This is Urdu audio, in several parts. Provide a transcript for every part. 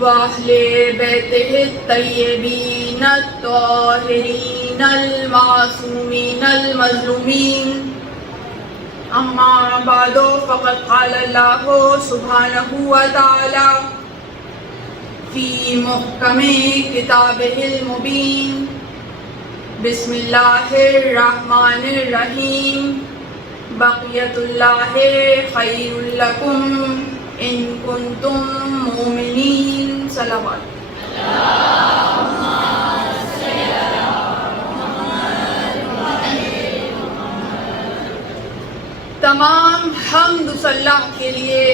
وأهل بيته الطيبين الطاهرين المعصومين المظلومين أما بعد فقد قال الله سبحانه وتعالى في محكم كتابه المبين بسم الله الرحمن الرحيم بقية الله خير لكم إن كنتم مؤمنين صلوات تمام حمد اللہ کے لیے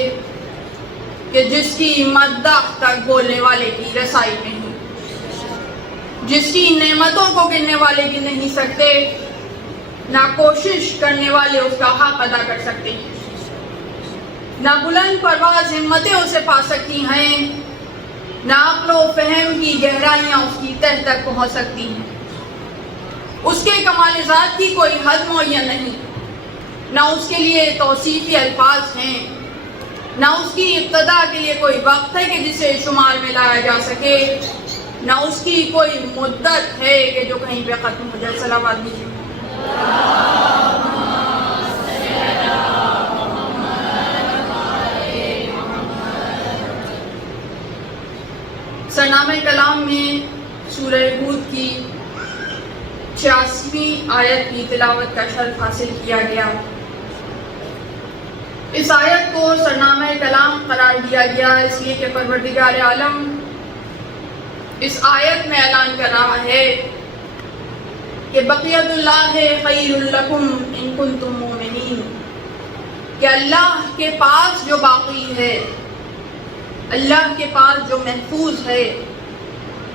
کہ جس کی مدح تک بولنے والے کی رسائی نہیں، جس کی نعمتوں کو گننے والے گن نہیں سکتے، نہ کوشش کرنے والے اس کا حق ادا کر سکتے ہیں، نہ بلند پرواز ہمتیں اسے پا سکتی ہیں، نہ عقل و فہم کی گہرائیاں اس کی تہ تک پہنچ سکتی ہیں۔ اس کے کمال ذات کی کوئی حد معین نہیں، نہ اس کے لیے توصیفی الفاظ ہیں، نہ اس کی ابتدا کے لیے کوئی وقت ہے کہ جسے شمار میں لایا جا سکے، نہ اس کی کوئی مدت ہے کہ جو کہیں پہ ختم ہو جائے۔ صلوات دیجیے۔ سرنامہ کلام میں سورہ ہود کی 86ویں آیت کی تلاوت کا شرف حاصل کیا گیا۔ اس آیت کو سرنامہ کلام قرار دیا گیا اس لیے کہ پروردگار عالم اس آیت میں اعلان کر رہا ہے کہ بقیت اللہ خیر لکم ان کنتم مومنین، کہ اللہ کے پاس جو باقی ہے، اللہ کے پاس جو محفوظ ہے،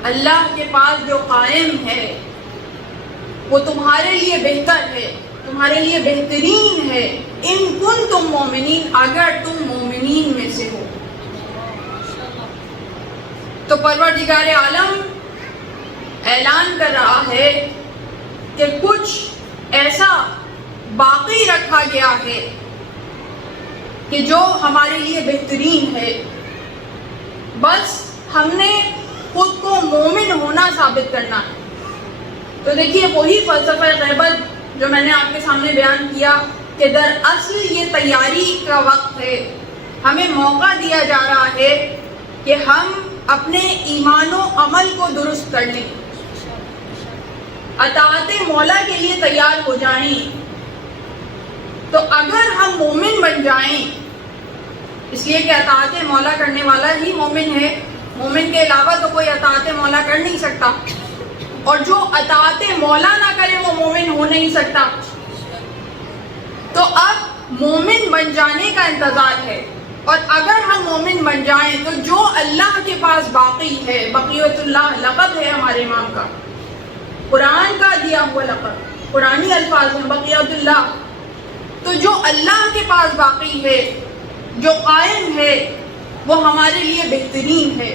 اللہ کے پاس جو قائم ہے، وہ تمہارے لیے بہتر ہے، تمہارے لیے بہترین ہے، ان کنتم مومنین، اگر تم مومنین میں سے ہو۔ تو پروردگار عالم اعلان کر رہا ہے کہ کچھ ایسا باقی رکھا گیا ہے کہ جو ہمارے لیے بہترین ہے، بس ہم نے خود کو مومن ہونا ثابت کرنا ہے۔ تو دیکھیے وہی فلسفہ غیبت جو میں نے آپ کے سامنے بیان کیا کہ دراصل یہ تیاری کا وقت ہے، ہمیں موقع دیا جا رہا ہے کہ ہم اپنے ایمان و عمل کو درست کر لیں، اطاعت مولا کے لیے تیار ہو جائیں۔ تو اگر ہم مومن بن جائیں، اس لیے کہ اطاعت مولا کرنے والا ہی مومن ہے، مومن کے علاوہ تو کوئی اطاعت مولا کر نہیں سکتا، اور جو اطاعت مولا نہ کرے وہ مومن ہو نہیں سکتا۔ تو اب مومن بن جانے کا انتظار ہے، اور اگر ہم مومن بن جائیں تو جو اللہ کے پاس باقی ہے، بقیت اللہ لقب ہے ہمارے امام کا، قرآن کا دیا ہوا لقب، قرآنی الفاظ ہیں بقیت اللہ۔ تو جو اللہ کے پاس باقی ہے، جو قائم ہے، وہ ہمارے لیے بہترین ہے،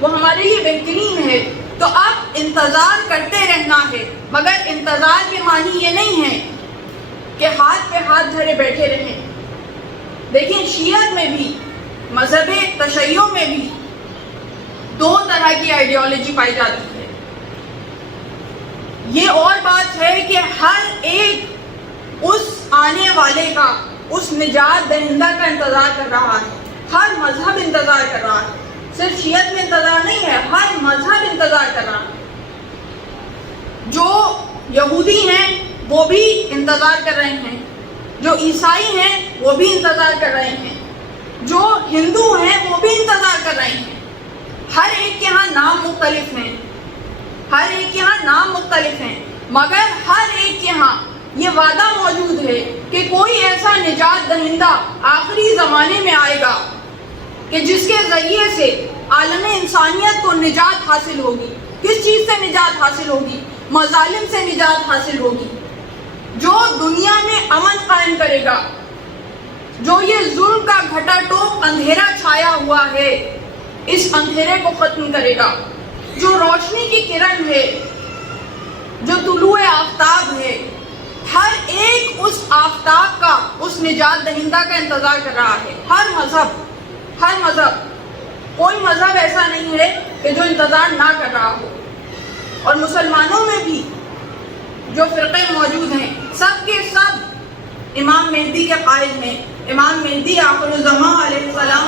وہ ہمارے لیے بہترین ہے۔ تو اب انتظار کرتے رہنا ہے، مگر انتظار کے معنی یہ نہیں ہے کہ ہاتھ پہ ہاتھ دھرے بیٹھے رہیں۔ دیکھیں شیعت میں بھی، مذہب تشیع میں بھی دو طرح کی آئیڈیالوجی پائی جاتی ہے۔ یہ اور بات ہے کہ ہر ایک اس آنے والے کا، اس نجات دہندہ کا انتظار کر رہا ہے، ہر مذہب انتظار کر رہا ہے، صرف شیعت میں انتظار نہیں ہے، ہر مذہب انتظار کر رہا ہے۔ جو یہودی ہیں وہ بھی انتظار کر رہے ہیں، جو عیسائی ہیں وہ بھی انتظار کر رہے ہیں، جو ہندو ہیں وہ بھی انتظار کر رہے ہیں۔ ہر ایک کے ہاں نام مختلف ہیں، ہر ایک کے ہاں نام مختلف ہیں، مگر ہر ایک کے ہاں یہ وعدہ موجود ہے کہ کوئی ایسا نجات دہندہ آخری زمانے میں آئے گا کہ جس کے ذریعے سے عالم انسانیت کو نجات حاصل ہوگی۔ کس چیز سے نجات حاصل ہوگی؟ مظالم سے نجات حاصل ہوگی۔ جو دنیا میں امن قائم کرے گا، جو یہ ظلم کا گھٹا ٹوپ اندھیرا چھایا ہوا ہے، اس اندھیرے کو ختم کرے گا، جو روشنی کی کرن ہے، جو طلوع آفتاب ہے، ہر ایک اس آفتاب کا، اس نجات دہندہ کا انتظار کر رہا ہے۔ ہر مذہب کوئی مذہب ایسا نہیں ہے کہ جو انتظار نہ کر رہا ہو. اور مسلمانوں میں بھی جو فرقے موجود ہیں سب کے سب امام مہدی کے قائد ہیں. امام مہدی آخر الزماں علیہ السلام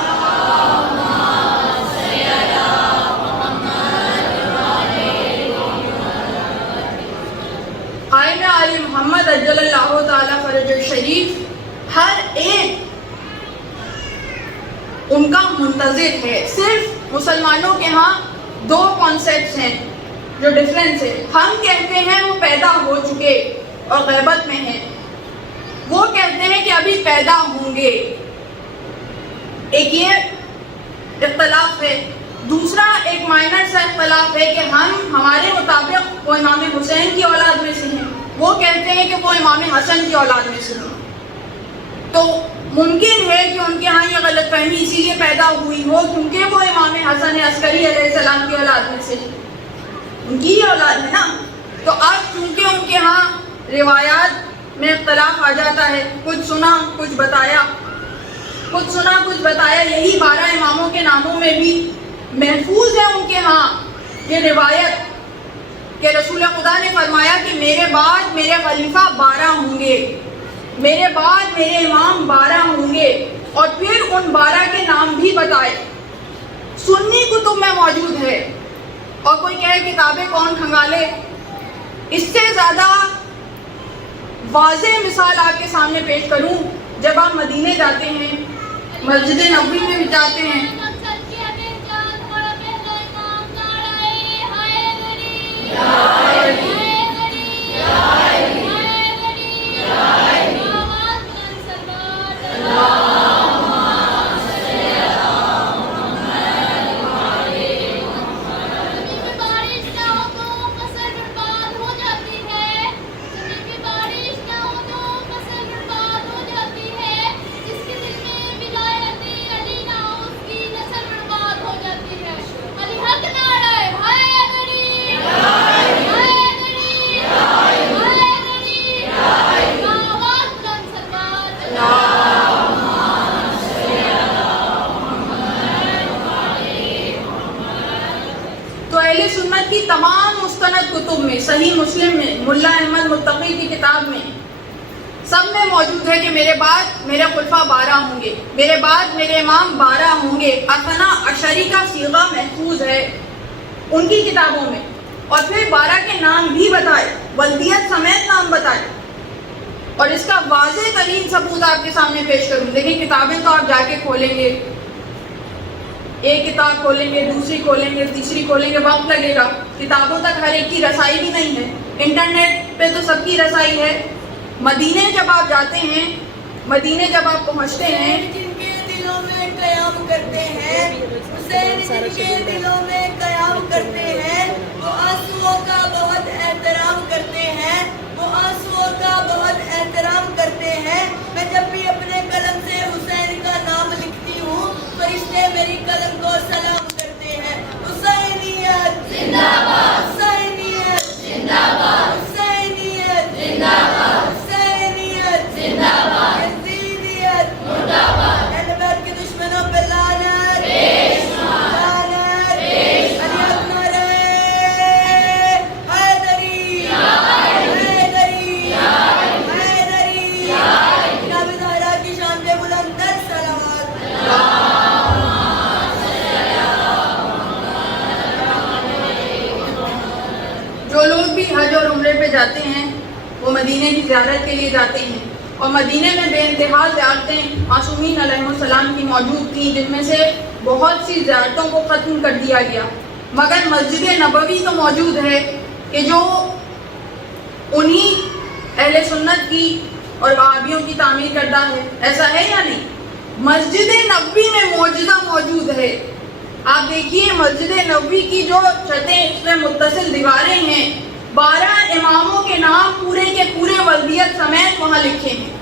قائم علی محمد عجل اللہ تعالی فرج الشریف ہر ایک ان کا منتظر ہے. صرف مسلمانوں کے ہاں دو کانسیپٹس ہیں جو ڈفرینس ہے. ہم کہتے ہیں وہ پیدا ہو چکے اور غیبت میں ہیں، وہ کہتے ہیں کہ ابھی پیدا ہوں گے. ایک یہ اختلاف ہے. دوسرا ایک مائنر سا اختلاف ہے کہ ہمارے مطابق وہ امام حسین کی اولاد میں سے ہیں، وہ کہتے ہیں کہ وہ امام حسن کی اولاد میں سے ہیں. تو ممکن ہے کہ ان کے ہاں یہ غلط فہمی اسی لیے پیدا ہوئی ہو کیونکہ وہ امام حسن عسکری علیہ السلام کی اولاد میں سے ہیں، ان کی ہی اولاد ہے نا. تو اب چونکہ ان کے ہاں روایات میں اختلاف آ جاتا ہے، کچھ سنا کچھ بتایا، کچھ سنا کچھ بتایا. یہی 12 اماموں کے ناموں میں بھی محفوظ ہے ان کے ہاں یہ روایت کہ رسول خدا نے فرمایا کہ میرے بعد میرے خلیفہ 12 ہوں گے، میرے بعد میرے امام 12 ہوں گے. اور پھر ان 12 کے نام بھی بتائے. سنی کتب میں موجود ہے. اور کوئی کہے کتابیں کون کھنگالے، اس سے زیادہ واضح مثال آپ کے سامنے پیش کروں. جب آپ مدینے جاتے ہیں، مسجد نبوی میں بھی جاتے ہیں، سنت کی تمام مستند کتب میں، صحیح مسلم میں، ملا احمد متقی کی کتاب میں، سب میں موجود ہے کہ میرے بعد میرے خلفاء 12 ہوں گے، میرے بعد میرے امام 12 ہوں گے. اثنا عشری کا صیغہ محفوظ ہے ان کی کتابوں میں. اور پھر 12 کے نام بھی بتائے، ولدیت سمیت نام بتائے. اور اس کا واضح ترین ثبوت آپ کے سامنے پیش کروں. لیکن کتابیں تو آپ جا کے کھولیں گے، ایک کتاب کھولیں گے، دوسری کھولیں گے، تیسری کھولیں گے، وقت لگے گا. کتابوں تک ہر ایک کی رسائی بھی نہیں ہے. انٹرنیٹ پہ تو سب کی رسائی ہے. مدینے جب آپ جاتے ہیں، مدینے جب آپ پہنچتے ہیں، جن کے دلوں میں قیام کرتے ہیں، حسین جن کے دلوں میں قیام کرتے ہیں، وہ آنسوؤں کا بہت احترام کرتے ہیں، وہ آنسوؤں کا بہت احترام کرتے ہیں. میں جب بھی اپنے قلم سے حسین کا نام لکھتی ہوں، فرشتے میری قلم کو سلام کرتے ہیں. حسینیت زندہ باد، حسینیت زندہ باد، حسینیت زندہ باد، حسینیت زندہ باد، یزیدیت مردہ باد. اہل بیت کے دشمنوں پہ لعنت، لعنت. علی اکبر حیدری، حیدری، حیدری. جناب زہرا کی شان پہ بلند تر صلوات. جو لوگ بھی حج اور عمرے پہ جاتے ہیں وہ مدینے کی زیارت کے لیے جاتے ہیں. اور مدینے میں بے انتہا زیارتیں معصومین علیہ السلام کی موجود تھیں، جن میں سے بہت سی زیارتوں کو ختم کر دیا گیا. مگر مسجد نبوی تو موجود ہے کہ جو انہی اہل سنت کی اور وہابیوں کی تعمیر کردہ ہے. ایسا ہے یا نہیں؟ مسجد نبوی میں معجزہ موجود ہے. آپ دیکھیے مسجد نبوی کی جو چھتیں، اس میں متصل دیواریں ہیں، 12 اماموں کے نام پورے کے پورے ولدیت سمیت وہاں لکھے ہیں.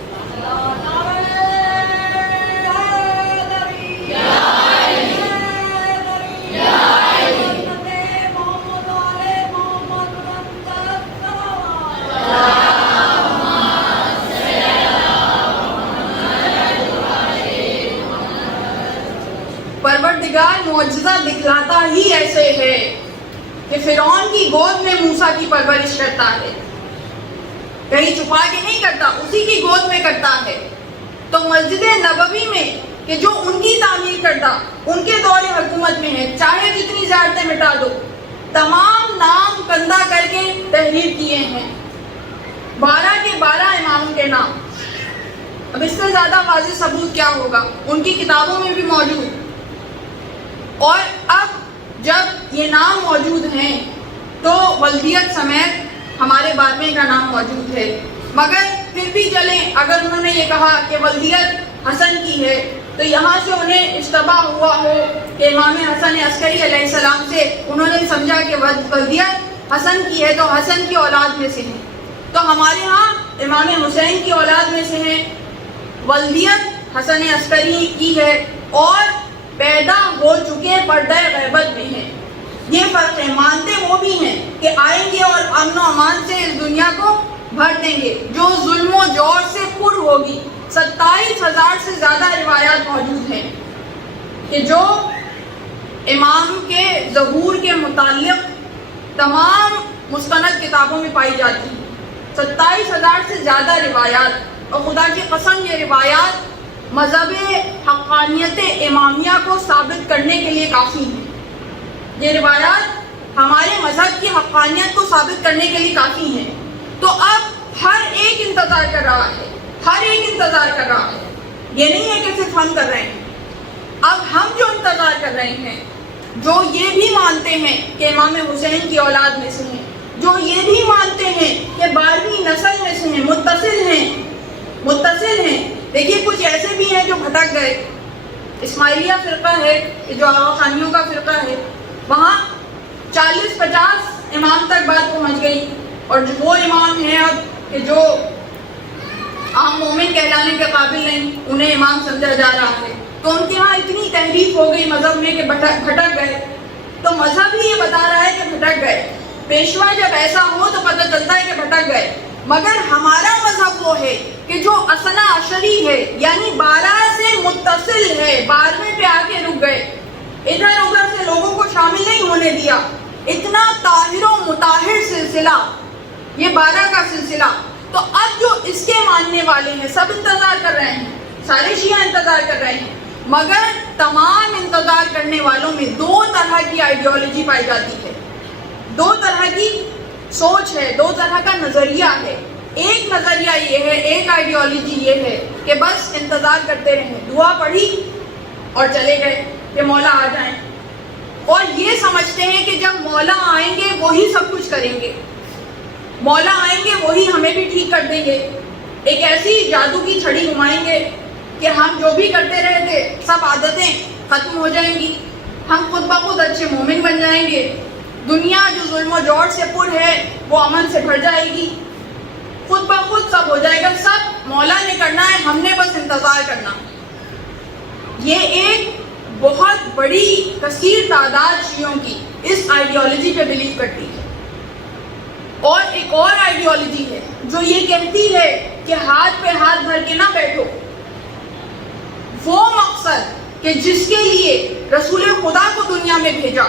پروردگار معجزہ پڑھاتا ہی ایسے ہے کہ فرعون کی گود میں موسیٰ کی پرورش کرتا ہے، کہیں چھپا کے نہیں کرتا، اسی کی گود میں کرتا ہے۔ تو مسجد نبوی میں کہ جو ان کی تعمیر کرتا، ان کے دور حکومت میں ہے، چاہے جتنی زیارتیں مٹا دو، تمام نام کندہ کر کے تحریر کیے ہیں، 12 کے 12 اماموں کے نام۔ اب اس سے زیادہ واضح ثبوت کیا ہوگا، ان کی کتابوں میں بھی موجود۔ اور اب جب یہ نام موجود ہیں تو ولدیت سمیت ہمارے بارہویں کا نام موجود ہے، مگر پھر بھی چلیں، اگر انہوں نے یہ کہا کہ ولدیت حسن کی ہے تو یہاں سے انہیں اشتباہ ہوا ہو کہ امام حسن عسکری علیہ السلام سے انہوں نے سمجھا کہ ولدیت حسن کی ہے تو حسن کی اولاد میں سے ہیں، تو ہمارے ہاں امام حسین کی اولاد میں سے ہیں، ولدیت حسن عسکری کی ہے اور پیدا ہو چکے پردہ غیبت میں ہیں۔ یہ فرق ہے، مانتے وہ بھی ہیں کہ آئیں گے اور امن و امان سے اس دنیا کو بھر دیں گے جو ظلم و جور سے پر ہوگی۔ 27,000 سے زیادہ روایات موجود ہیں کہ جو امام کے ظہور کے متعلق تمام مستند کتابوں میں پائی جاتی ہیں، 27,000 سے زیادہ روایات، اور خدا کی قسم یہ روایات مذہب حقانیت امامیہ کو ثابت کرنے کے لیے کافی ہیں۔ یہ روایات ہمارے مذہب کی حقانیت کو ثابت کرنے کے لیے کافی ہیں۔ تو اب ہر ایک انتظار کر رہا ہے، ہر ایک انتظار کر رہا ہے، یہ نہیں ہے کہ صرف ہم کر رہے ہیں۔ اب ہم جو انتظار کر رہے ہیں، جو یہ بھی مانتے ہیں کہ امام حسین کی اولاد میں سے ہیں، جو یہ بھی مانتے ہیں کہ 12ویں نسل میں سے ہیں، متصل ہیں۔ دیکھیے کچھ ایسے بھی ہیں جو بھٹک گئے، اسماعیلیہ فرقہ ہے جو آغا خانیوں کا فرقہ ہے، وہاں 40-50 امام تک بات پہنچ گئی، اور وہ امام ہیں اب کہ جو عام مومن کہلانے کے قابل نہیں، انہیں امام سمجھا جا رہا ہے، تو ان کے ہاں اتنی تحریف ہو گئی مذہب میں کہ بھٹک گئے۔ تو مذہب ہی یہ بتا رہا ہے کہ بھٹک گئے، پیشوا جب ایسا ہو تو پتہ چلتا ہے کہ بھٹک گئے، مگر ہمارا مذہب وہ ہے کہ جو اثنا عشری ہے، یعنی 12 سے متصل ہے، 12ویں پہ آ کے رک گئے، ادھر ادھر سے لوگوں کو شامل نہیں ہونے دیا۔ اتنا طاہر و مطہر سلسلہ، یہ 12 کا سلسلہ۔ تو اب جو اس کے ماننے والے ہیں سب انتظار کر رہے ہیں، سارے شیعہ انتظار کر رہے ہیں، مگر تمام انتظار کرنے والوں میں 2 طرح کی آئیڈیالوجی پائی جاتی ہے، 2 طرح کی سوچ ہے، 2 طرح کا نظریہ ہے۔ ایک نظریہ یہ ہے، ایک آئیڈیالوجی یہ ہے کہ بس انتظار کرتے رہیں، دعا پڑھی اور چلے گئے کہ مولا آ جائیں، اور یہ سمجھتے ہیں کہ جب مولا آئیں گے وہی سب کچھ کریں گے، مولا آئیں گے وہی ہمیں بھی ٹھیک کر دیں گے، ایک ایسی جادو کی چھڑی گھمائیں گے کہ ہم جو بھی کرتے رہے تھے سب عادتیں ختم ہو جائیں گی، ہم خود بخود اچھے مومن بن جائیں گے، دنیا جو ظلم و جور سے پر ہے وہ امن سے بھر جائے گی، خود بخود سب ہو جائے گا، سب مولا نے کرنا ہے، ہم نے بس انتظار کرنا۔ یہ ایک بہت بڑی کثیر تعداد شیعوں کی اس آئیڈیالوجی پہ بلیو کرتی ہے۔ اور ایک اور آئیڈیالوجی ہے جو یہ کہتی ہے کہ ہاتھ پہ ہاتھ دھر کے نہ بیٹھو، وہ مقصد کہ جس کے لیے رسول خدا کو دنیا میں بھیجا،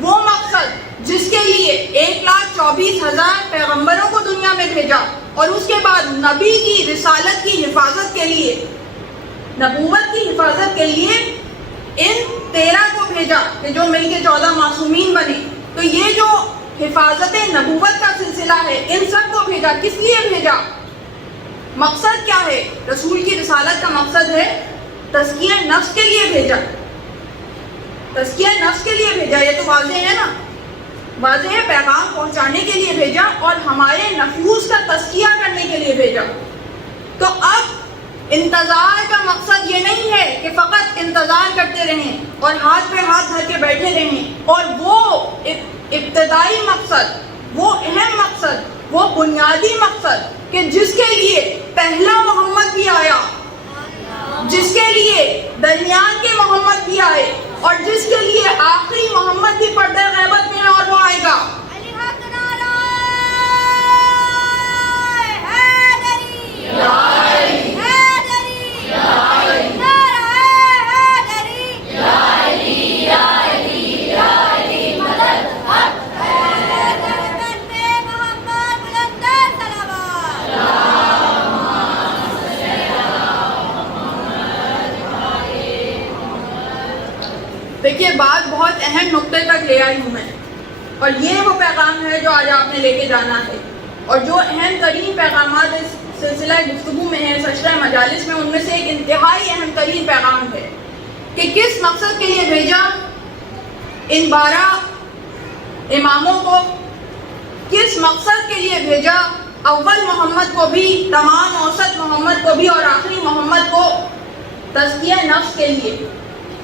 وہ مقصد جس کے لیے 1,24,000 پیغمبروں کو دنیا میں بھیجا، اور اس کے بعد نبی کی رسالت کی حفاظت کے لیے، نبوت کی حفاظت کے لیے ان 13 کو بھیجا کہ جو مل کے 14 معصومین بنے۔ تو یہ جو حفاظت نبوت کا سلسلہ ہے، ان سب کو بھیجا، کس لیے بھیجا؟ مقصد کیا ہے؟ رسول کی رسالت کا مقصد ہے تزکیہ نفس کے لیے بھیجا، تزکیہ نفس کے لیے بھیجا، یہ تو واضح ہے نا، واضح ہے، پیغام پہنچانے کے لیے بھیجا اور ہمارے نفوس کا تزکیہ کرنے کے لیے بھیجا۔ تو اب انتظار کا مقصد یہ نہیں ہے کہ فقط انتظار کرتے رہیں اور ہاتھ پہ ہاتھ دھر کے بیٹھے رہیں، اور وہ ابتدائی مقصد، وہ اہم مقصد، وہ بنیادی مقصد کہ جس کے لیے پہلا محمد بھی آیا، جس کے لیے درمیان کے محمد بھی آئے، اور جس کے لیے آخری محمد بھی پردہ غیبت میں ہے اور وہ آئے گا۔ بہت اہم نقطے تک لے آئی ہوں میں، اور یہ وہ پیغام ہے جو آج آپ نے لے کے جانا ہے، اور جو اہم ترین پیغامات اس سلسلہ گفتگو میں ہیں، سلسلہ مجالس میں، ان میں سے ایک انتہائی اہم ترین پیغام ہے کہ کس مقصد کے لیے بھیجا ان 12 اماموں کو، کس مقصد کے لیے بھیجا اول محمد کو بھی، تمام اوسط محمد کو بھی، اور آخری محمد کو، تزکیہ نفس کے لیے،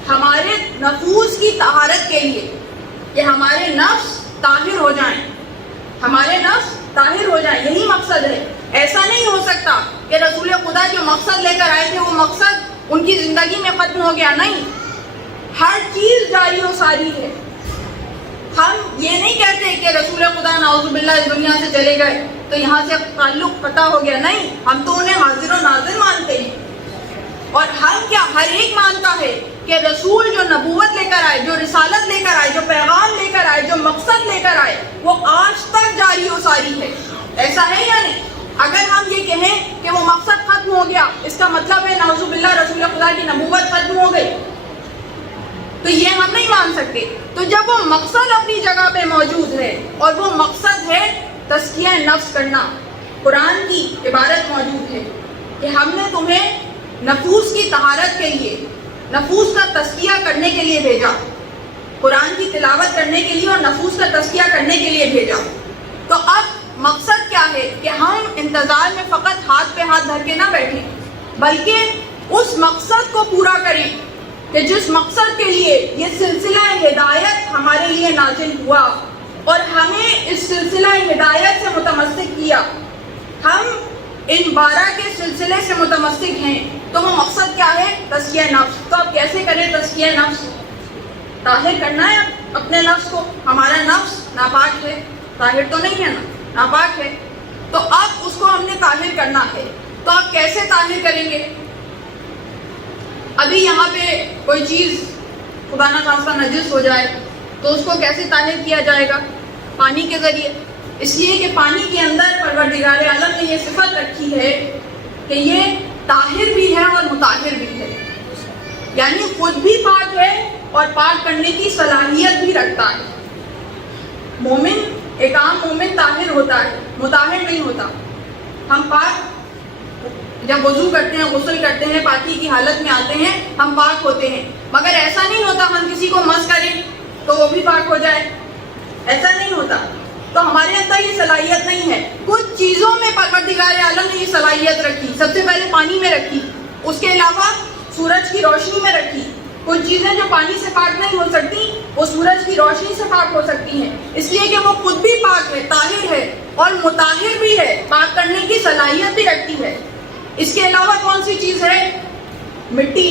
ہمارے نفوس کی طہارت کے لیے، کہ ہمارے نفس طاہر ہو جائیں، ہمارے نفس طاہر ہو جائیں، یہی مقصد ہے۔ ایسا نہیں ہو سکتا کہ رسول خدا جو مقصد لے کر آئے تھے وہ مقصد ان کی زندگی میں ختم ہو گیا، نہیں، ہر چیز جاری و ساری ہے۔ ہم یہ نہیں کہتے کہ رسول خدا نعوذ باللہ اس دنیا سے چلے گئے تو یہاں سے تعلق قطع ہو گیا، نہیں، ہم تو انہیں حاضر و ناظر مانتے ہیں، اور ہم کیا، ہر ایک مانتا ہے کہ رسول جو نبوت لے کر آئے، جو رسالت لے کر آئے، جو پیغام لے کر آئے، جو مقصد لے کر آئے، وہ آج تک جاری و ساری ہے۔ ایسا ہے یا نہیں؟ اگر ہم یہ کہیں کہ وہ مقصد ختم ہو گیا، اس کا مطلب ہے نعوذ باللہ رسول خدا کی نبوت ختم ہو گئی، تو یہ ہم نہیں مان سکتے۔ تو جب وہ مقصد اپنی جگہ پہ موجود ہے، اور وہ مقصد ہے تزکیہ نفس کرنا، قرآن کی عبارت موجود ہے کہ ہم نے تمہیں نفوس کی طہارت کے لیے، نفوس کا تزکیہ کرنے کے لیے بھیجا، قرآن کی تلاوت کرنے کے لیے اور نفوس کا تزکیہ کرنے کے لیے بھیجا۔ تو اب مقصد کیا ہے کہ ہم انتظار میں فقط ہاتھ پہ ہاتھ دھر کے نہ بیٹھیں، بلکہ اس مقصد کو پورا کریں کہ جس مقصد کے لیے یہ سلسلہ ہدایت ہمارے لیے نازل ہوا اور ہمیں اس سلسلہ ہدایت سے متمسک کیا۔ ہم ان 12 کے سلسلے سے متمسک ہیں، تو وہ مقصد کیا ہے؟ تزکیہ نفس۔ تو اب کیسے کریں تزکیہ نفس؟ طاہر کرنا ہے اپنے نفس کو۔ ہمارا نفس ناپاک ہے، طاہر تو نہیں ہے نا، ناپاک ہے، تو اب اس کو ہم نے طاہر کرنا ہے۔ تو آپ کیسے طاہر کریں گے؟ ابھی یہاں پہ کوئی چیز خدا نہ خواستہ نجس ہو جائے تو اس کو کیسے طاہر کیا جائے گا؟ پانی کے ذریعے، اس لیے کہ پانی کے اندر پروردگار عالم نے یہ صفت رکھی ہے کہ یہ طاہر بھی ہے اور مطہر بھی ہے، یعنی خود بھی پاک ہے اور پاک کرنے کی صلاحیت بھی رکھتا ہے۔ مومن، ایک عام مومن طاہر ہوتا ہے، مطہر نہیں ہوتا۔ ہم پاک جب وضو کرتے ہیں، غسل کرتے ہیں، پاکی کی حالت میں آتے ہیں، ہم پاک ہوتے ہیں، مگر ایسا نہیں ہوتا ہم کسی کو مس کریں تو وہ بھی پاک ہو جائے، ایسا نہیں ہوتا۔ تو ہمارے اندر یہ صلاحیت نہیں ہے۔ کچھ چیزوں میں پروردگار عالم نے یہ صلاحیت رکھی، سب سے پہلے پانی میں رکھی، اس کے علاوہ سورج کی روشنی میں رکھی۔ کچھ چیزیں جو پانی سے پاک نہیں ہو سکتی وہ سورج کی روشنی سے پاک ہو سکتی ہیں، اس لیے کہ وہ خود بھی پاک ہے، طاہر ہے اور مطہر بھی ہے، پاک کرنے کی صلاحیت بھی رکھتی ہے۔ اس کے علاوہ کون سی چیز ہے؟ مٹی۔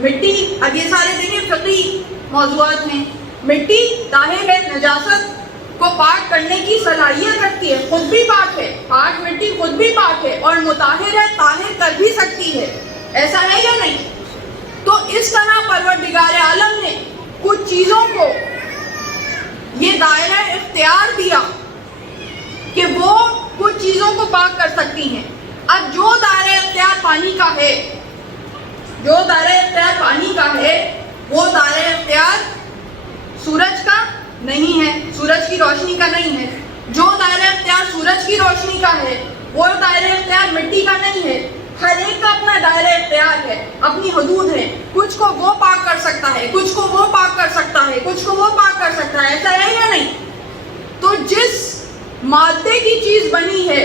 مٹی، اب یہ سارے دیکھیں فقہی موضوعات ہیں۔ مٹی طاہر ہے، نجاست کو پاک کرنے کی صلاحیت رکھتی ہے، خود بھی پاک ہے، پاک مٹی خود بھی پاک ہے اور مطہر ہے، طاہر کر بھی سکتی ہے، ایسا ہے یا نہیں؟ تو اس طرح پروردگار عالم نے کچھ چیزوں کو یہ دائرہ اختیار دیا کہ وہ کچھ چیزوں کو پاک کر سکتی ہیں۔ اب جو دائرہ اختیار پانی کا ہے، جو دائرہ اختیار پانی کا ہے، وہ دائرہ اختیار سورج کا نہیں ہے، سورج کی روشنی کا نہیں ہے۔ جو دائرہ اختیار سورج کی روشنی کا ہے، وہ دائرہ اختیار مٹی کا نہیں ہے۔ ہر ایک کا اپنا دائرہ اختیار ہے، اپنی حدود ہے، کچھ کو وہ پاک کر سکتا ہے، کچھ کو وہ پاک کر سکتا ہے، کچھ کو وہ پاک کر سکتا ہے، ایسا ہے یا نہیں؟ تو جس مادے کی چیز بنی ہے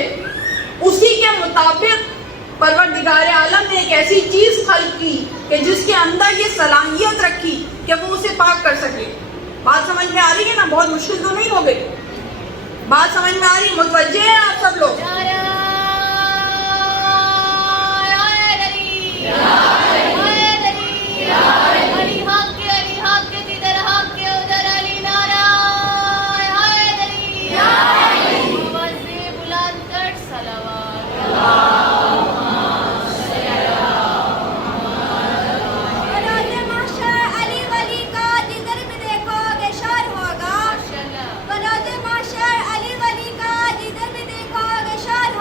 اسی کے مطابق پروردگار عالم نے ایک ایسی چیز خلق کی کہ جس کے اندر یہ صلاحیت رکھی کہ وہ اسے پاک کر سکے۔ بات سمجھ میں آ رہی ہے نا؟ بہت مشکل تو نہیں ہو گئی؟ بات سمجھ میں آ رہی؟ متوجہ ہیں آپ سب لوگ؟ شار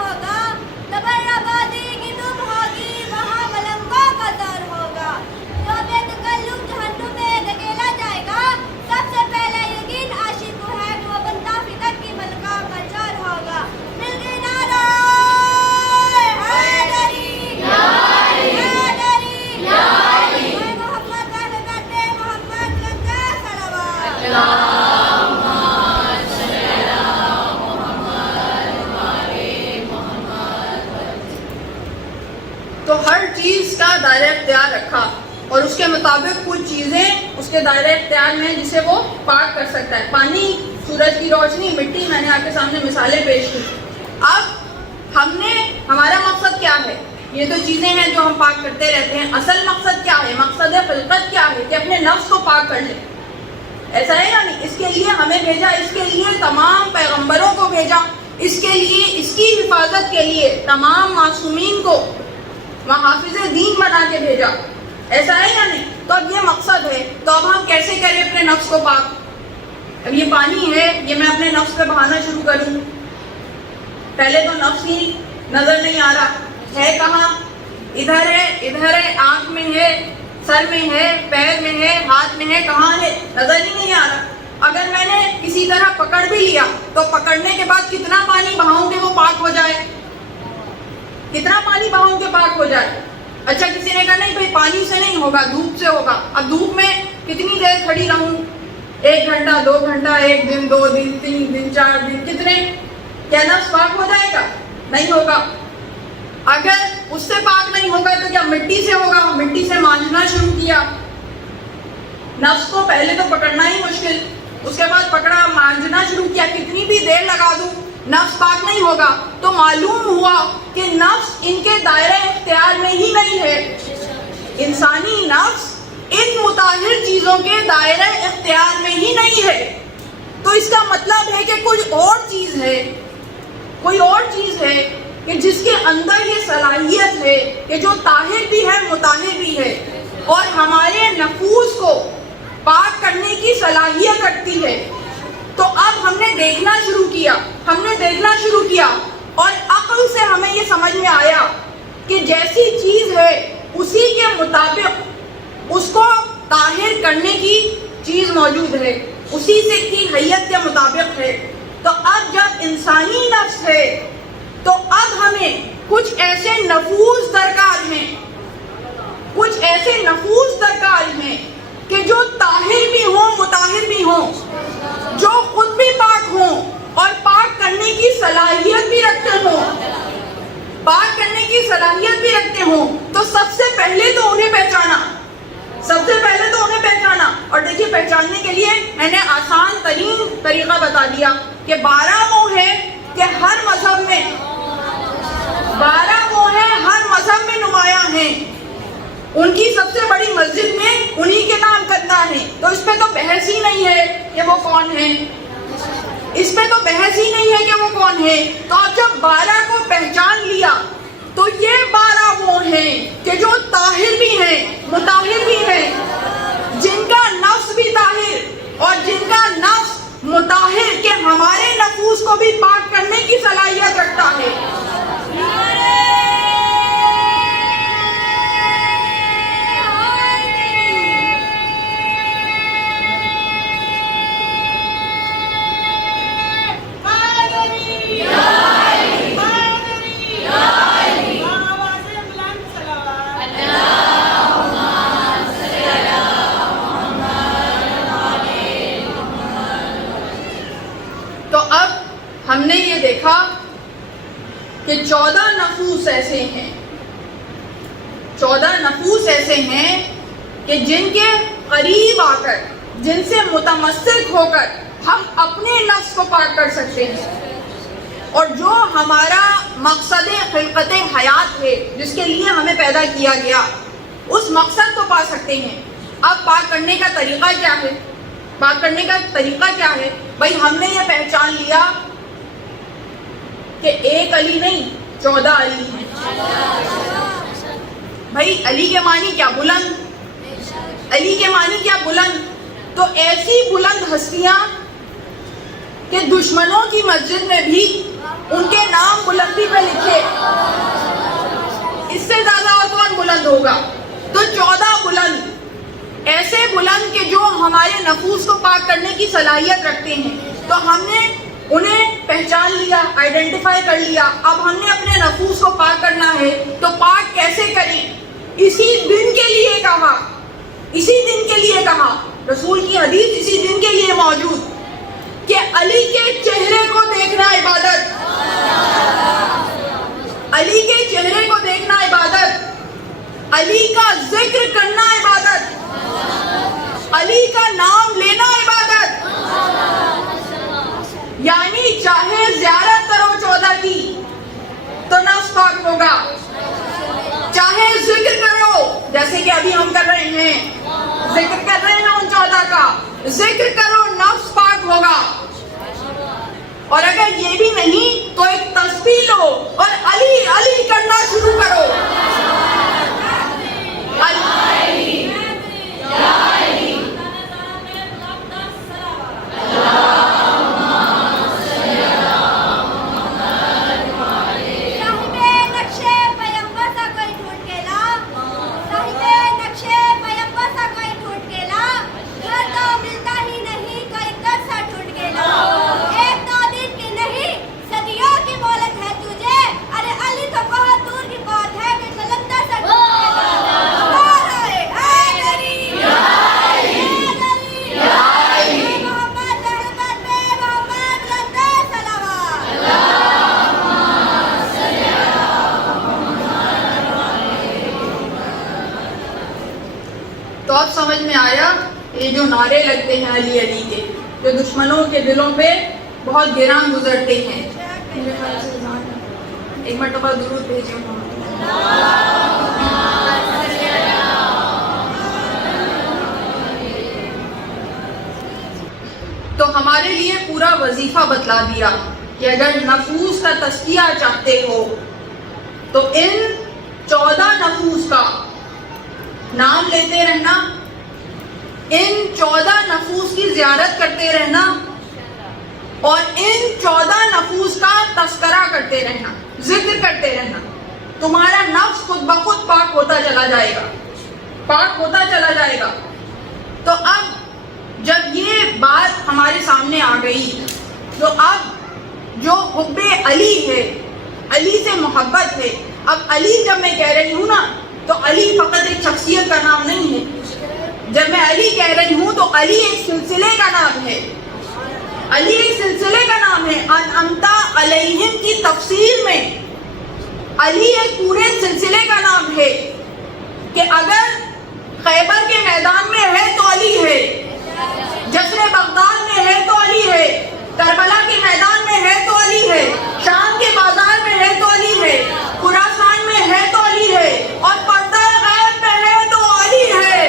تو ہر چیز کا دائرہ اختیار رکھا اور اس کے مطابق کچھ چیزیں اس کے دائرہ اختیار میں جسے وہ پاک کر سکتا ہے. پانی، سورج کی روشنی، مٹی، میں نے آپ کے سامنے مثالیں پیش کی. اب ہمارا مقصد کیا ہے؟ یہ تو چیزیں ہیں جو ہم پاک کرتے رہتے ہیں. اصل مقصد کیا ہے؟ مقصد خلقت کیا ہے؟ کہ اپنے نفس کو پاک کر لیں. ایسا ہے یا نہیں؟ اس کے لیے ہمیں بھیجا، اس کے لیے تمام پیغمبروں کو بھیجا، اس کے لیے، اس کی حفاظت کے لیے تمام معصومین کو محافظ دین بنا کے بھیجا. ایسا ہے یا نہیں؟ تو اب یہ مقصد ہے. تو اب ہم کیسے کریں اپنے نفس کو پاک؟ اب یہ پانی ہے، یہ میں اپنے نفس پہ بہانا شروع کروں. پہلے تو نفس ہی نظر نہیں آ رہا ہے. کہاں؟ ادھر ہے، آنکھ میں ہے، سر میں ہے، پیر میں ہے، ہاتھ میں ہے. کہاں ہے؟ نظر ہی نہیں آ رہا. اگر میں نے کسی طرح پکڑ بھی لیا تو پکڑنے کے بعد کتنا پانی بہاؤں گے وہ پاک ہو جائے؟ کتنا پانی بہاؤں گے پاک ہو جائے؟ اچھا، کسی نے کہا نہیں بھائی پانی سے نہیں ہوگا، دھوپ سے ہوگا. اب دھوپ میں کتنی دیر کھڑی رہوں؟ 1 گھنٹہ، 2 گھنٹہ، 1 دن، 2 دن، 3 دن، 4 دن، کتنے؟ کیا نفس پاک ہو جائے گا؟ نہیں ہوگا. اگر اس سے پاک نہیں ہوگا تو کیا مٹی سے ہوگا؟ مٹی سے مانجنا شروع کیا. نفس کو پہلے تو پکڑنا ہی مشکل، اس کے بعد پکڑا، مانجنا شروع کیا. کتنی بھی دیر لگا دوں نفس پاک نہیں ہوگا. تو معلوم ہوا کہ نفس ان کے دائرہ اختیار میں ہی نہیں ہے. انسانی نفس ان مطہر چیزوں کے دائرہ اختیار میں ہی نہیں ہے. تو اس کا مطلب ہے کہ کوئی اور چیز ہے کہ جس کے اندر یہ صلاحیت ہے کہ جو طاہر بھی ہے، مطہر بھی ہے، اور ہمارے نفوس کو پاک کرنے کی صلاحیت رکھتی ہے. تو اب ہم نے دیکھنا شروع کیا اور عقل سے ہمیں یہ سمجھ میں آیا کہ جیسی چیز ہے اسی کے مطابق اس کو طاہر کرنے کی چیز موجود ہے، اسی سے کی حیت کے مطابق ہے. تو اب جب انسانی نفس ہے تو اب ہمیں کچھ ایسے نفوذ درکار ہیں کہ جو طاہر بھی ہوں، مطہر بھی ہوں، جو خود بھی پاک ہوں اور پاک کرنے کی صلاحیت بھی رکھتے ہوں. تو سب سے پہلے تو انہیں پہچانا. اور دیکھیے، پہچاننے کے لیے میں نے آسان ترین طریقہ بتا دیا کہ 12 وہ ہیں کہ ہر مذہب میں نمایاں ہیں. ان کی سب سے بڑی مسجد میں انہی کے نام کرنا ہے. تو اس پہ تو بحث ہی نہیں ہے کہ وہ کون ہے. تو اب جب 12 کو پہچان لیا تو یہ 12 وہ ہیں کہ جو طاہر بھی ہیں، مطہر بھی ہیں، جن کا نفس بھی طاہر اور جن کا نفس مطہر، کہ ہمارے نفوس کو بھی پاک کرنے کی صلاحیت رکھتا ہے. ہم نے یہ دیکھا کہ 14 نفوس ایسے ہیں کہ جن کے قریب آ کر، جن سے متمسک ہو کر ہم اپنے نفس کو پاک کر سکتے ہیں، اور جو ہمارا مقصد خلقت حیات ہے، جس کے لیے ہمیں پیدا کیا گیا، اس مقصد کو پا سکتے ہیں. اب پاک کرنے کا طریقہ کیا ہے؟ بھائی ہم نے یہ پہچان لیا کہ ایک علی نہیں، 14 علی ہیں. بھائی علی کے معنی کیا؟ بلند. تو ایسی بلند ہستیاں کہ دشمنوں کی مسجد میں بھی ان کے نام بلندی پہ لکھے. اس سے زیادہ اور کون بلند ہوگا؟ تو 14 بلند، ایسے بلند کہ جو ہمارے نفوس کو پاک کرنے کی صلاحیت رکھتے ہیں. تو ہم نے انہیں پہچان لیا، آئیڈینٹیفائی کر لیا. اب ہم نے اپنے نفوس کو پاک کرنا ہے. تو پاک کیسے کریں؟ اسی دن کے لیے کہا. رسول کی حدیث اسی دن کے لیے موجود کا ذکر کرنا عبادت، علی کا نام لینا عبادت، یعنی چاہے زیارت کرو 14 کی تو نفس پاک ہوگا، چاہے ذکر کرو جیسے کہ ابھی ہم کر رہے ہیں، ذکر کر رہے ہیں ان 14 کا، ذکر کرو نفس پاک ہوگا، اور اگر یہ بھی نہیں تو ایک تسبیح لو اور علی علی کرنا شروع کرو۔ تو اب سمجھ میں آیا یہ جو نعرے لگتے ہیں علی علی کے، جو دشمنوں کے دلوں پہ بہت گراں گزرتے ہیں۔ میرے خیال سے ایک مرتبہ درود بھیجیں۔ تو ہمارے لیے پورا وظیفہ بتلا دیا کہ اگر نفوس کا تزکیہ چاہتے ہو تو ان 14 نفوس کا نام لیتے رہنا، ان 14 نفوس کی زیارت کرتے رہنا، اور ان 14 نفوس کا تذکرہ کرتے رہنا، ذکر کرتے رہنا، تمہارا نفس خود بخود پاک ہوتا چلا جائے گا، پاک ہوتا چلا جائے گا۔ تو اب جب یہ بات ہمارے سامنے آ گئی تو اب جو حب علی ہے، علی سے محبت ہے، اب علی جب میں کہہ رہی ہوں نا تو علی فقط ایک شخصیت کا نام نہیں ہے، جب میں علی کہہ رہی ہوں تو علی ایک سلسلے کا نام ہے، علی ایک سلسلے کا نام ہے۔ انعمت علیہم کی تفسیر میں علی ایک پورے سلسلے کا نام ہے کہ اگر خیبر کے میدان میں ہے تو علی ہے، جشن بغداد میں ہے تو علی ہے، کربلا کے میدان میں ہے تو علی ہے، شام کے بازار میں ہے تو علی ہے، خراسان میں ہے تو علی ہے، اور پردہ غیب میں ہے تو علی ہے۔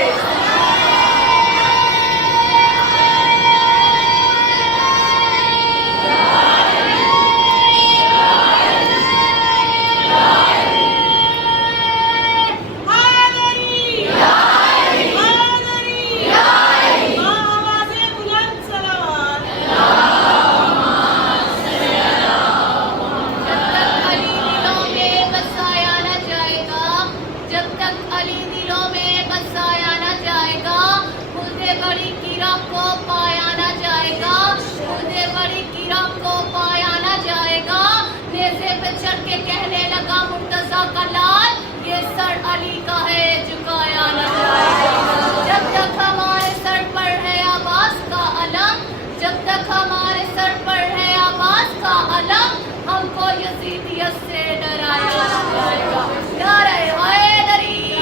علی کا ہے جھکایا نہ جائے گا، جب تک ہمارے سر پر ہے عباس کا علم، جب تک ہمارے سر پر ہے عباس کا علم، ہم کو یزیدیت سے ڈرایا نہ جائے گا۔ نعرہ حیدری،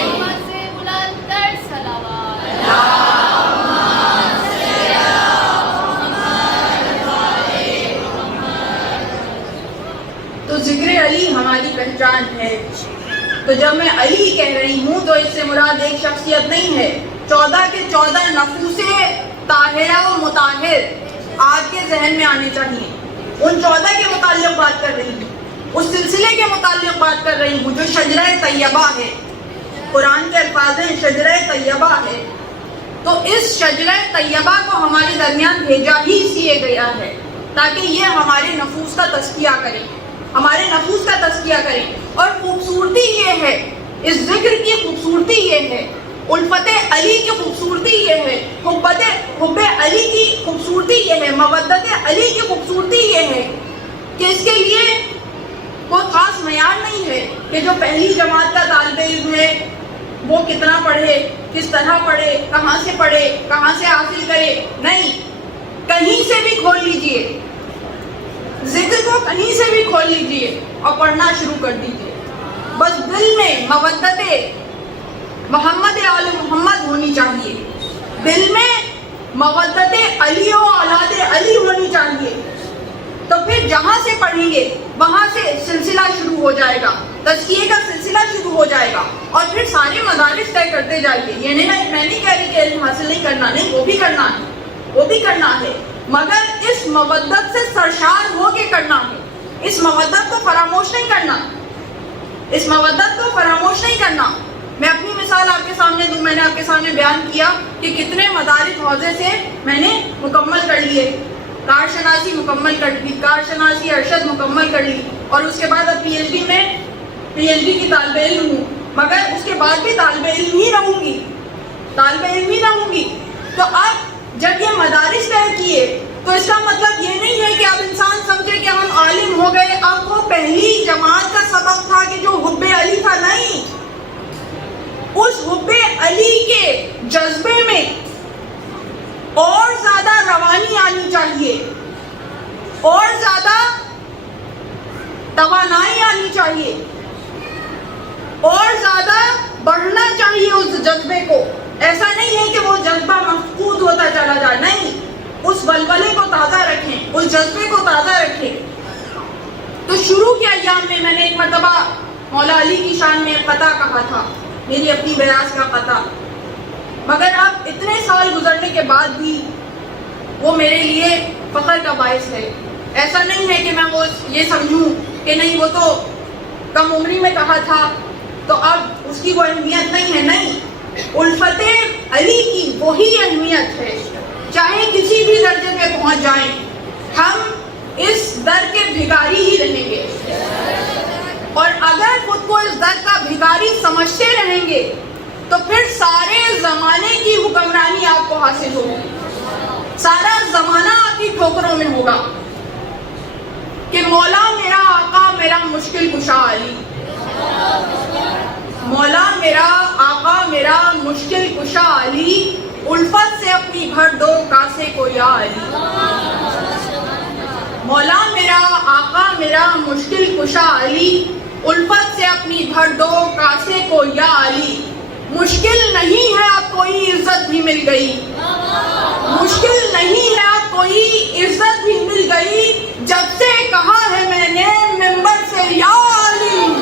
محمد سے بلند تر صلوات۔ تو ذکر علی ہماری پہچان ہے، تو جب میں علی کہہ رہی ہوں تو اس سے مراد ایک شخصیت نہیں ہے، 14 کے 14 نفوس طاہرہ و مطہر آپ کے ذہن میں آنے چاہیے۔ ان 14 کے متعلق بات کر رہی ہوں، اس سلسلے کے متعلق بات کر رہی ہوں جو شجرہ طیبہ ہے، قرآن کے الفاظ ہیں شجرہ طیبہ ہے۔ تو اس شجرہ طیبہ کو ہمارے درمیان بھیجا ہی اس لیے گیا ہے تاکہ یہ ہمارے نفوس کا تزکیہ کرے، ہمارے نفوس کا تزکیہ کریں۔ اور خوبصورتی یہ ہے، اس ذکر کی خوبصورتی یہ ہے، الفت علی کی خوبصورتی یہ ہے، حب علی کی خوبصورتی یہ ہے، مودت علی کی خوبصورتی یہ ہے کہ اس کے لیے کوئی خاص معیار نہیں ہے کہ جو پہلی جماعت کا طالب علم ہے وہ کتنا پڑھے، کس طرح پڑھے، کہاں سے حاصل کرے، نہیں، کہیں سے بھی کھول لیجئے، ذکر کو کہیں سے بھی کھول لیجئے اور پڑھنا شروع کر دیجئے۔ بس دل میں مودت محمد آل محمد ہونی چاہیے، دل میں مودت علی و اولاد علی ہونی چاہیے. تو پھر جہاں سے پڑھیں گے وہاں سے سلسلہ شروع ہو جائے گا، تزکیے کا سلسلہ شروع ہو جائے گا، اور پھر سارے مدارس طے کرتے جائیے. یہ نہیں میں نہیں کہہ رہی کہ علم حاصل نہیں کرنا، نہیں، وہ بھی کرنا ہے، وہ بھی کرنا ہے، مگر اس مودت سے سرشار ہو کے کرنا ہے. اس مودت کو فراموش نہیں کرنا، اس مودت کو فراموش نہیں کرنا. میں اپنی مثال آپ کے سامنے دوں. میں نے آپ کے سامنے بیان کیا کہ کتنے مدارس حوزے سے میں نے مکمل کر لیے. کارشناسی مکمل کر لی، کارشناسی ارشد مکمل کر لی، اور اس کے بعد اب پی ایچ ڈی میں پی ایچ ڈی کی طالب علم ہوں، مگر اس کے بعد بھی طالب علم ہی رہوں گی، طالب علم ہی رہوں گی. تو اب جب یہ مدارس طے کیے تو اس کا مطلب یہ نہیں ہے کہ اب انسان سمجھے کہ ہم عالم ہو گئے، اب وہ پہلی جماعت کا سبق تھا کہ جو حب علی تھا. نہیں، اس حب علی کے جذبے میں اور زیادہ روانی آنی چاہیے، اور زیادہ توانائی آنی چاہیے، اور زیادہ بڑھنا چاہیے اس جذبے کو. ایسا نہیں ہے کہ وہ جذبہ مفقود ہوتا چلا جائے، نہیں، اس ولولے کو تازہ رکھیں، اس جذبے کو تازہ رکھیں. تو شروع کے ایام میں نے ایک مرتبہ مولا علی کی شان میں قطع کہا تھا، میری اپنی بیاض کا قطع، مگر اب اتنے سال گزرنے کے بعد بھی وہ میرے لیے فخر کا باعث ہے. ایسا نہیں ہے کہ میں وہ یہ سمجھوں کہ نہیں وہ تو کم عمری میں کہا تھا تو اب اس کی وہ اہمیت نہیں ہے. نہیں، الفت علی کی وہی اہمیت ہے، چاہے کسی بھی درجے پہ پہنچ جائیں، ہم اس در کے بھکاری ہی رہیں گے. اور اگر خود کو اس در کا بھکاری سمجھتے رہیں گے تو پھر سارے زمانے کی حکمرانی آپ کو حاصل ہوگی، سارا زمانہ آپ کی ٹھوکروں میں ہوگا کہ مولا میرا آقا میرا مشکل کشا علی، مولا میرا آقا میرا مشکل کشا علی، الفت سے اپنی بھر دو کاسے کو یا علی. مولا میرا آقا میرا مشکل کشا علی، الفت سے اپنی بھر دو کاسے کو یا علی. مشکل نہیں ہے اب کوئی عزت بھی مل گئی، مشکل نہیں ہے اب کوئی عزت بھی مل گئی، جب سے کہا ہے میں نے ممبر سے یا علی.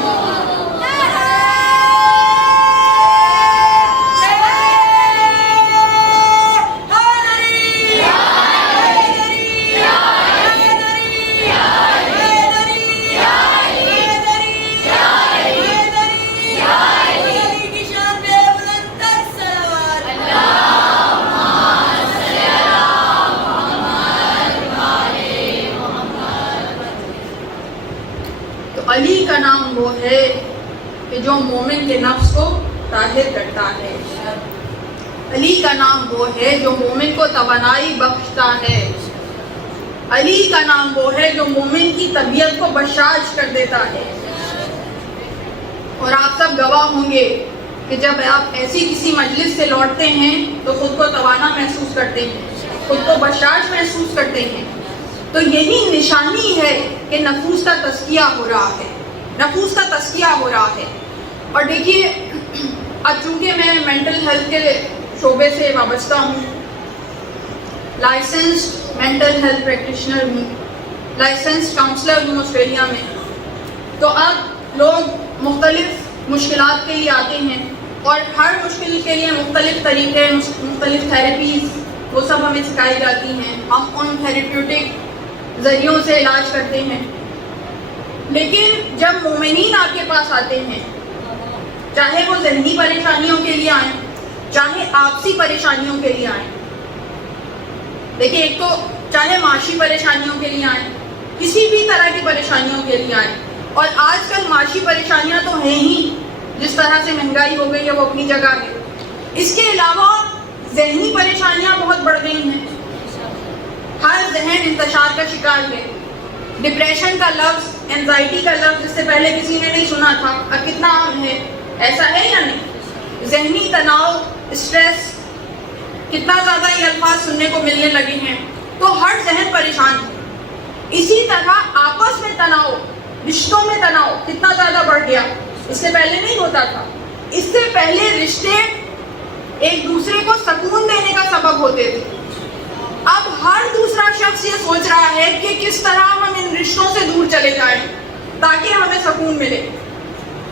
علی کا نام وہ ہے کہ جو مومن کے نفس کو طاہر کرتا ہے، علی کا نام وہ ہے جو مومن کو توانائی بخشتا ہے، علی کا نام وہ ہے جو مومن کی طبیعت کو بشاش کر دیتا ہے. اور آپ سب گواہ ہوں گے کہ جب آپ ایسی کسی مجلس سے لوٹتے ہیں تو خود کو توانا محسوس کرتے ہیں، خود کو بشاش محسوس کرتے ہیں. تو یہی نشانی ہے کہ نفوس کا تزکیہ ہو رہا ہے، نفوس کا تزکیہ ہو رہا ہے. اور دیکھیے اب چونکہ میں مینٹل ہیلتھ کے شعبے سے وابستہ ہوں، لائسنسڈ مینٹل ہیلتھ پریکٹیشنر ہوں، لائسنسڈ کاؤنسلر ہوں آسٹریلیا میں، تو اب لوگ مختلف مشکلات کے لیے آتے ہیں اور ہر مشکل کے لیے مختلف طریقے، مختلف تھیراپیز وہ سب ہمیں سکھائی جاتی ہیں. ہم ان تھیراپیوٹک ذریعوں سے علاج کرتے ہیں. لیکن جب مومنین آپ کے پاس آتے ہیں، چاہے وہ ذہنی پریشانیوں کے لیے آئیں، چاہے آپسی پریشانیوں کے لیے آئیں، دیکھیں ایک تو چاہے معاشی پریشانیوں کے لیے آئیں، کسی بھی طرح کی پریشانیوں کے لیے آئیں، اور آج کل معاشی پریشانیاں تو ہیں ہی، جس طرح سے مہنگائی ہو گئی ہے وہ اپنی جگہ ہے. اس کے علاوہ ذہنی پریشانیاں بہت بڑھ گئی ہیں، ہر ذہن انتشار کا شکار ہے. ڈپریشن کا لفظ، اینزائٹی کا لفظ، اس سے پہلے کسی نے نہیں سنا تھا، اب کتنا عام ہے، ایسا ہے یا نہیں؟ ذہنی تناؤ، اسٹریس، کتنا زیادہ یہ الفاظ سننے کو ملنے لگے ہیں. تو ہر ذہن پریشان ہے. اسی طرح آپس میں تناؤ، رشتوں میں تناؤ کتنا زیادہ بڑھ گیا. اس سے پہلے نہیں ہوتا تھا. اس سے پہلے رشتے ایک دوسرے کو سکون دینے کا سبب ہوتے تھے. اب ہر دوسرا شخص یہ سوچ رہا ہے کہ کس طرح ہم ان رشتوں سے دور چلے جائیں تاکہ ہمیں سکون ملے.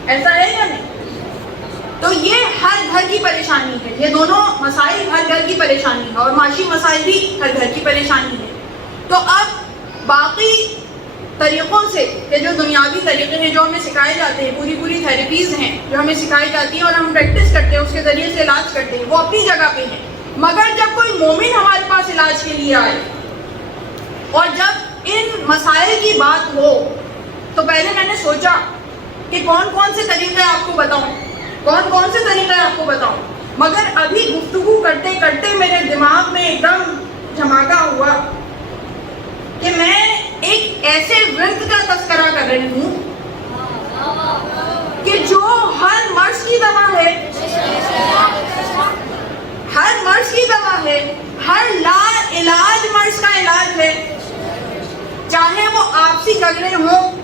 ایسا ہے یا نہیں؟ تو یہ ہر گھر کی پریشانی ہے. یہ دونوں مسائل ہر گھر کی پریشانی ہے اور معاشی مسائل بھی ہر گھر کی پریشانی ہے. تو اب باقی طریقوں سے یہ جو دنیاوی طریقے ہیں جو ہمیں سکھائے جاتے ہیں, پوری تھیراپیز ہیں جو ہمیں سکھائی جاتی ہیں اور ہم پریکٹس کرتے ہیں, اس کے ذریعے سے علاج کرتے ہیں, وہ اپنی جگہ پہ ہیں. مگر جب کوئی مومن ہمارے پاس علاج کے لیے آئے اور جب ان مسائل کی بات ہو تو پہلے میں نے سوچا کہ کون سے طریقے آپ کو بتاؤں, کون سے طریقے آپ کو بتاؤں. مگر ابھی گفتگو کرتے کرتے میرے دماغ میں ایک دم دھماکہ ہوا کہ میں ایک ایسے ورد کا تذکرہ کر رہی ہوں کہ جو ہر مرض کی دوا ہے, ہر مرض کی دوا ہے, ہر لا علاج مرض کا علاج ہے. چاہے وہ آپسی جھگڑے ہوں,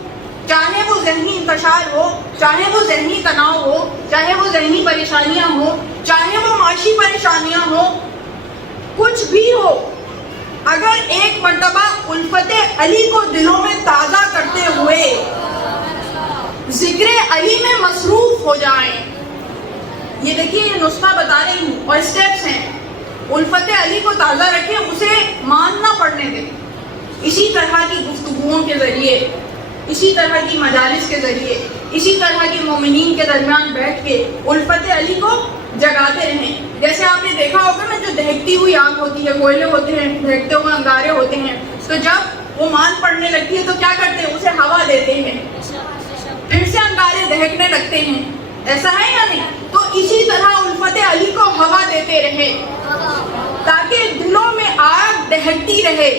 چاہے وہ ذہنی انتشار ہو, چاہے وہ ذہنی تناؤ ہو, چاہے وہ ذہنی پریشانیاں ہوں, چاہے وہ معاشی پریشانیاں ہوں, کچھ بھی ہو, اگر ایک مرتبہ الفت علی کو دلوں میں تازہ کرتے ہوئے ذکر علی میں مصروف ہو جائیں. یہ دیکھیے یہ نسخہ بتا رہی ہوں اور اسٹیپس ہیں. الفت علی کو تازہ رکھیں, اسے ماننا پڑنے دیں. اسی طرح کی گفتگوؤں کے ذریعے, اسی طرح کی مجالس کے ذریعے, اسی طرح کے مومنین کے درمیان بیٹھ کے الفت علی کو جگاتے رہیں. جیسے آپ نے دیکھا ہوگا نا, جو دہکتی ہوئی آگ ہوتی ہے, کوئلے ہوتے ہیں, دہکتے ہوئے انگارے ہوتے ہیں, تو جب وہ مان پڑنے لگتی ہے تو کیا کرتے ہیں, اسے ہوا دیتے ہیں, پھر سے انگارے دہکنے لگتے ہیں. ایسا ہے یا نہیں؟ تو اسی طرح الفت علی کو ہوا دیتے رہے تاکہ دلوں میں آگ دہکتی رہے.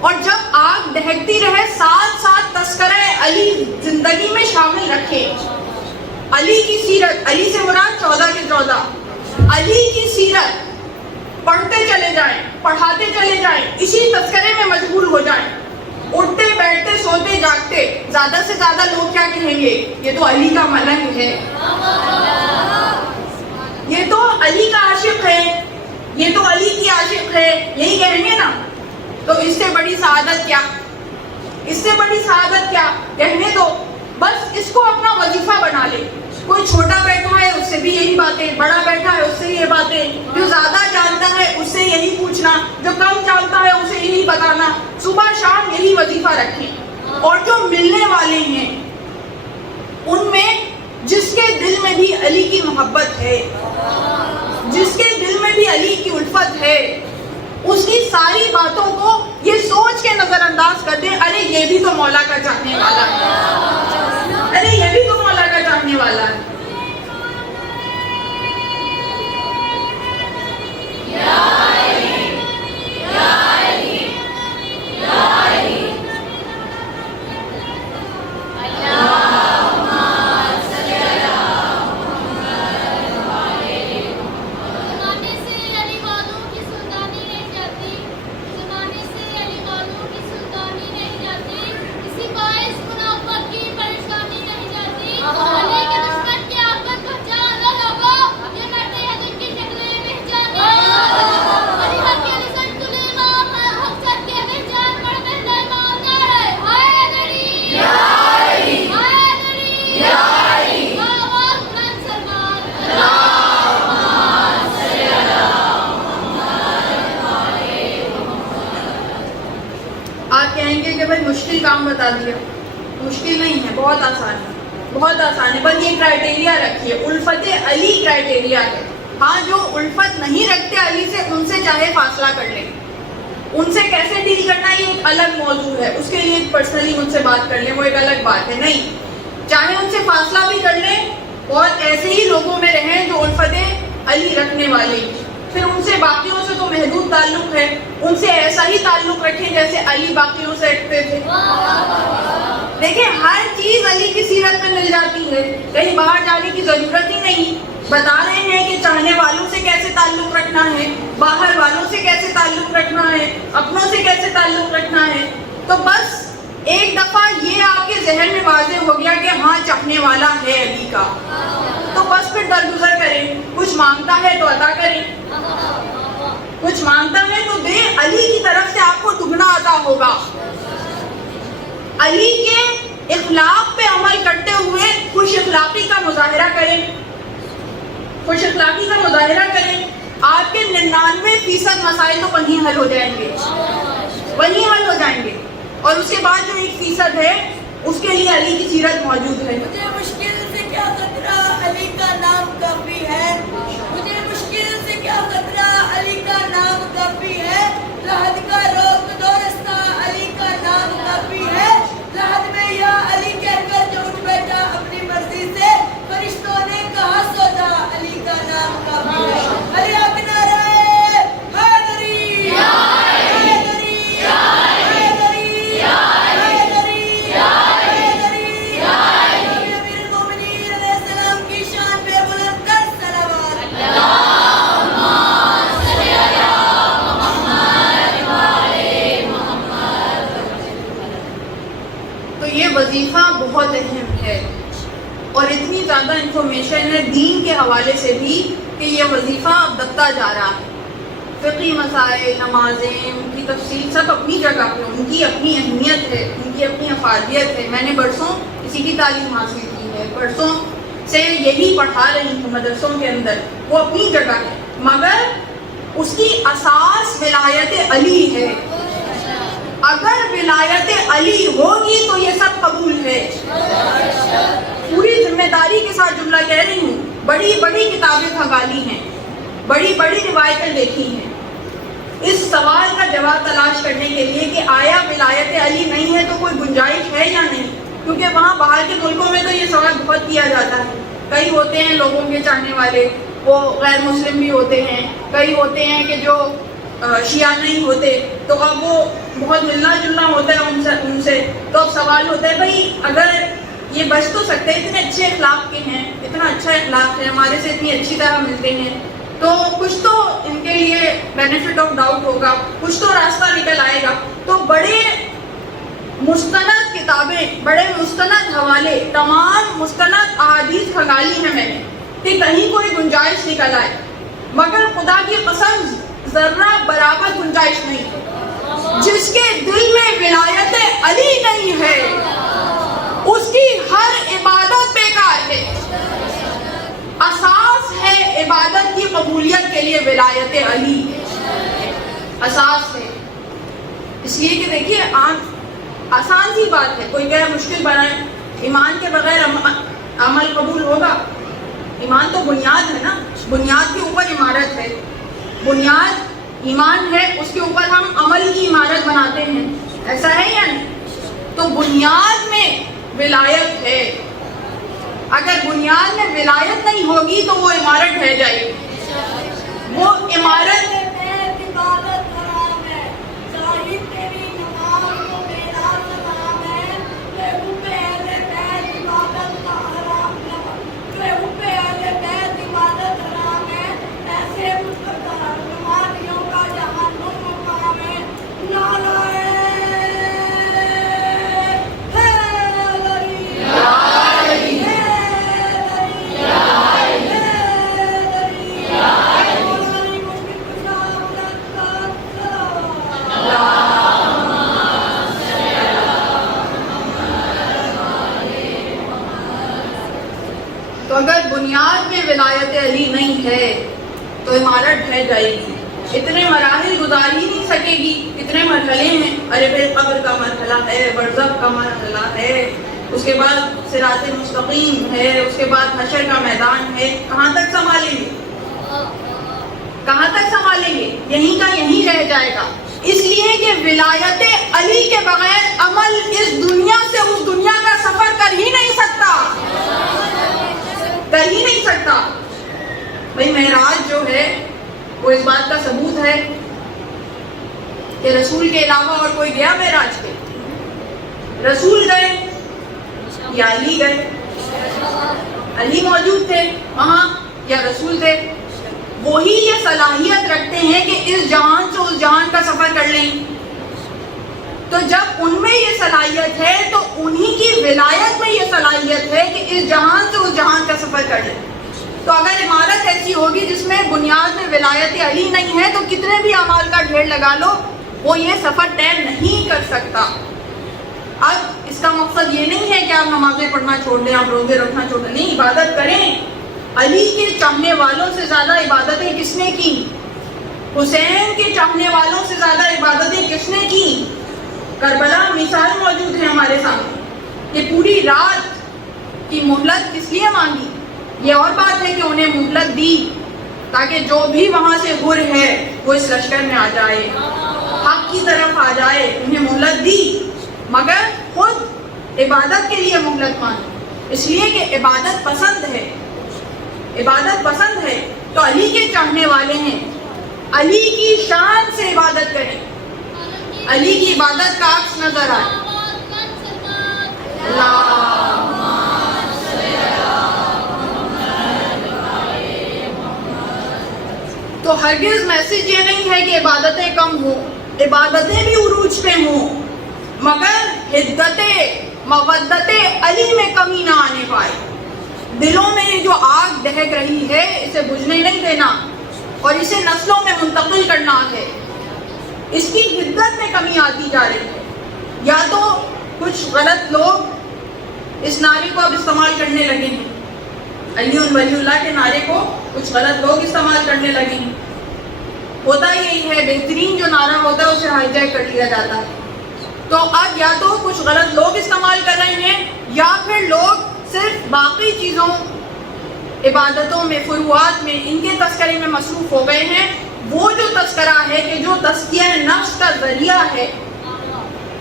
اور جب آگ دہکتی رہے ساتھ ساتھ تذکرہ علی زندگی میں شامل رکھے. علی کی سیرت, علی سے مراد 14 کے 14, علی کی سیرت پڑھتے چلے جائیں, پڑھاتے چلے جائیں, اسی تذکرے میں مشغول ہو جائیں. اٹھتے بیٹھتے سوتے جاگتے زیادہ سے زیادہ لوگ کیا کہیں گے, یہ تو علی کا ملنگ ہے, یہ تو علی کا عاشق ہے, یہ تو علی کی عاشق ہے, یہی کہیں گے نا. تو اس سے بڑی سعادت کیا, اس سے بڑی سعادت کیا, کہنے دو. بس اس کو اپنا وظیفہ بنا لے. کوئی چھوٹا بیٹھا ہے اس سے بھی یہی باتیں, بڑا بیٹھا ہے اس سے یہ باتیں, جو زیادہ جانتا ہے اس سے یہی پوچھنا, جو کم جانتا ہے اسے یہی بتانا. صبح شام یہی وظیفہ رکھیں. اور جو ملنے والے ہیں ان میں جس کے دل میں بھی علی کی محبت ہے, جس کے دل میں بھی علی کی الفت ہے, اس کی ساری باتوں کو یہ سوچ کے نظر انداز کر دیں, ارے یہ بھی تو مولا کا چاہنے والا ہے, ارے یہ بھی تو مولا کا چاہنے والا ہے. مشکل کام بتا دیا. مشکل نہیں ہے, بہت آسان ہے, بہت آسان ہے. بس یہ کرائٹیریا رکھیے, الفت علی کرائٹیریا ہے. ہاں جو الفت نہیں رکھتے علی سے, ان سے چاہے فاصلہ کر لیں. ان سے کیسے ڈیل کرنا یہ ایک الگ موضوع ہے, اس کے لیے پرسنلی ان سے بات کر لیں, وہ ایک الگ بات ہے. نہیں, چاہے ان سے فاصلہ بھی کر لیں اور ایسے ہی لوگوں میں رہیں جو الفت علی رکھنے والے. پھر ان سے باقیوں سے تو محدود تعلق ہے, ان سے ایسا ہی تعلق رکھیں جیسے علی باقیوں سے رکھتے تھے. دیکھیں ہر چیز علی کی سیرت میں مل جاتی ہے, کہیں باہر جانے کی ضرورت ہی نہیں. بتا رہے ہیں کہ چاہنے والوں سے کیسے تعلق رکھنا ہے, باہر والوں سے کیسے تعلق رکھنا ہے, اپنوں سے کیسے تعلق رکھنا ہے. تو بس ایک دفعہ یہ آپ کے ذہن میں واضح ہو گیا کہ ہاں چاہنے والا ہے علی کا، تو بس پھر درگزر کریں. کچھ مانگتا ہے تو عطا کریں، کچھ مانگتا ہے تو دے. علی کی طرف سے آپ کو دگنا عطا ہوگا. علی کے اخلاق پہ عمل کرتے ہوئے خوش اخلاقی کا مظاہرہ کریں، خوش اخلاقی کا مظاہرہ کریں. آپ کے 99% مسائل تو وہیں حل ہو جائیں گے، وہیں حل ہو جائیں گے. اور اس کے بعد جو 1% ہے اس کے لیے علی کی سیرت موجود ہے. مجھے مشکل سے کیا خطرہ، علی کا نام کافی ہے. مجھے مشکل سے کیا خطرہ، علی کا نام کافی ہے. لحد کا روک دو رستہ، علی کا نام کافی ہے. لحد میں یا علی کہہ کر جو اٹھ بیٹھا اپنی مرضی سے، فرشتوں نے کہا سودا، علی کا نام کافی ہے. علی آپ نعرہ حیدری، حیدری، حیدری، حیدری، حیدری. امیر المومنین علیہ السلام کی شان پہ بلند کر صلوات. تو یہ وظیفہ بہت اہم ہے، اور اتنی زیادہ انفارمیشن ہے دین کے حوالے سے بھی کہ یہ وظیفہ اب دبتا جا رہا ہے. فقہی مسائل، نمازیں، ان کی تفصیل سب اپنی جگہ پہ، ان کی اپنی اہمیت ہے، ان کی اپنی افادیت ہے. میں نے برسوں اسی کی تعلیم حاصل کی ہے، برسوں سے یہی پڑھا رہی ہوں مدرسوں کے اندر. وہ اپنی جگہ ہے، مگر اس کی اساس ولایت علی ہے. اگر ولایت علی ہوگی تو یہ سب قبول ہے. پوری ذمہ داری کے ساتھ جملہ کہہ رہی ہوں. بڑی بڑی کتابیں کھنگالی ہیں، بڑی بڑی روایتیں دیکھی ہیں اس سوال کا جواب تلاش کرنے کے لیے کہ آیا ولایت علی نہیں ہے تو کوئی گنجائش ہے یا نہیں. کیونکہ وہاں باہر کے ملکوں میں تو یہ سوال بہت کیا جاتا ہے. کئی ہوتے ہیں لوگوں کے چاہنے والے، وہ غیر مسلم بھی ہوتے ہیں. کئی ہوتے ہیں کہ جو شیعہ نہیں ہوتے، تو اب وہ بہت ملنا جلنا ہوتا ہے ان سے. تو اب سوال ہوتا ہے بھائی اگر یہ بچ تو سکتے، اتنے اچھے اخلاق کے ہیں، اتنا اچھا اخلاق ہے، ہمارے سے اتنی اچھی طرح ملتے ہیں، تو کچھ تو ان کے لیے بینیفٹ آف ڈاؤٹ ہوگا، کچھ تو راستہ نکل آئے گا. تو بڑے مستند کتابیں، بڑے مستند حوالے، تمام مستند احادیث کھنگالی ہیں میں نے کہ کہیں کوئی گنجائش نکل آئے. مگر خدا کی قسم ذرہ برابر گنجائش نہیں. جس کے دل میں ولایت علی نہیں ہے اس کی ہر عبادت بیکار ہے. اساس ہے عبادت کی قبولیت کے لیے ولایت علی، اساس ہے. اس لیے کہ دیکھیے آسان سی بات ہے، کوئی کہے مشکل بنائے. ایمان کے بغیر عمل قبول ہوگا؟ ایمان تو بنیاد ہے نا، بنیاد کے اوپر عمارت ہے. بنیاد ایمان ہے، اس کے اوپر ہم عمل کی عمارت بناتے ہیں. ایسا ہے یا نہیں؟ تو بنیاد میں ولایت ہے. اگر بنیاد میں ولایت نہیں ہوگی تو وہ عمارت ڈھہ جائے گی. وہ عمارت تو اگر بنیاد میں ولایت علی نہیں ہے تو عمارت ڈھہ جائے گی. اتنے مراحل گزار ہی نہیں سکے گی. اتنے مرحلے ہیں، ارے پھر قبر کا مرحلہ ہے، برزخ کا مرحلہ ہے، اس کے بعد صراط مستقیم ہے، اس کے بعد حشر کا میدان ہے. کہاں تک سنبھالیں گے؟ کہاں تک سنبھالیں گے؟ یہیں کا یہیں رہ جائے گا. اس لیے کہ ولایت علی کے بغیر عمل اس دنیا سے اس دنیا کا سفر کر ہی نہیں سکتا، کر ہی نہیں سکتا. بھائی معراج جو ہے وہ اس بات کا ثبوت ہے کہ رسول کے علاوہ اور کوئی گیا معراج پہ؟ رسول گئے یا علی گئے؟ علی موجود تھے وہاں یا رسول تھے؟ وہی یہ صلاحیت رکھتے ہیں کہ اس جہان سے اس جہان کا سفر کر لیں. تو جب ان میں یہ صلاحیت ہے تو انہی کی ولایت میں یہ صلاحیت ہے کہ اس جہان سے اس جہان کا سفر کر لیں. تو اگر عمارت ایسی ہوگی جس میں بنیاد میں ولایت علی نہیں ہے تو کتنے بھی اعمال کا ڈھیر لگا لو وہ یہ سفر طے نہیں کر سکتا. اب اس کا مقصد یہ نہیں ہے کہ آپ نمازیں پڑھنا چھوڑ دیں, آپ روزے رکھنا چھوڑ دیں, نہیں, عبادت کریں. علی کے چاہنے والوں سے زیادہ عبادتیں کس نے کی؟ حسین کے چاہنے والوں سے زیادہ عبادتیں کس نے کی؟ کربلا مثال موجود ہے ہمارے سامنے کہ پوری رات کی مہلت کس لیے مانگی. یہ اور بات ہے کہ انہیں مہلت دی تاکہ جو بھی وہاں سے حر ہے وہ اس لشکر میں آ جائے, حق کی طرف آ جائے. انہیں مہلت دی مگر خود عبادت کے لیے مہلت مانگی, اس لیے کہ عبادت پسند ہے, عبادت پسند ہے. تو علی کے چاہنے والے ہیں, علی کی شان سے عبادت کریں, علی کی عبادت کا عکس نظر آئے. تو ہرگز میسج یہ نہیں ہے کہ عبادتیں کم ہوں, عبادتیں بھی عروج پہ ہوں, مگر حدت مودت علی میں کمی نہ آنے پائے. دلوں میں یہ جو آگ دہک رہی ہے اسے بجھنے نہیں دینا اور اسے نسلوں میں منتقل کرنا ہے. اس کی حدت میں کمی آتی جا رہی ہے. یا تو کچھ غلط لوگ اس نعرے کو اب استعمال کرنے لگے ہیں, علی ولی اللہ کے نعرے کو کچھ غلط لوگ استعمال کرنے لگے ہیں. ہوتا یہی ہے, بہترین جو نعرہ ہوتا ہے اسے ہائی جیک کر لیا جاتا ہے. تو اب یا تو کچھ غلط لوگ استعمال کر رہے ہیں یا پھر لوگ صرف باقی چیزوں, عبادتوں میں, فروعات میں, ان کے تذکرے میں مصروف ہو گئے ہیں. وہ جو تذکرہ ہے کہ جو تزکیہ نفس کا ذریعہ ہے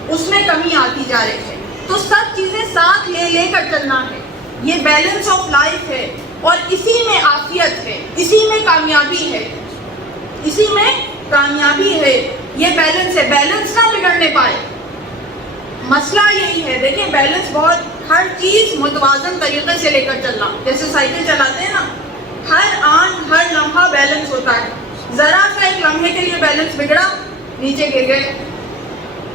اس میں کمی آتی جا رہی ہے. تو سب چیزیں ساتھ لے کر چلنا ہے. یہ بیلنس آف لائف ہے اور اسی میں عافیت ہے, اسی میں کامیابی ہے, اسی میں کامیابی ہے. یہ بیلنس ہے, بیلنس نہ بگڑنے پائے. مسئلہ یہی ہے, دیکھیں بیلنس بہت, ہر چیز متوازن طریقے سے لے کر چلنا. جیسے سائیکل چلاتے ہیں نا, ہر آن ہر لمحہ بیلنس ہوتا ہے. ذرا سا ایک لمحے کے لیے بیلنس بگڑا, نیچے گر گئے,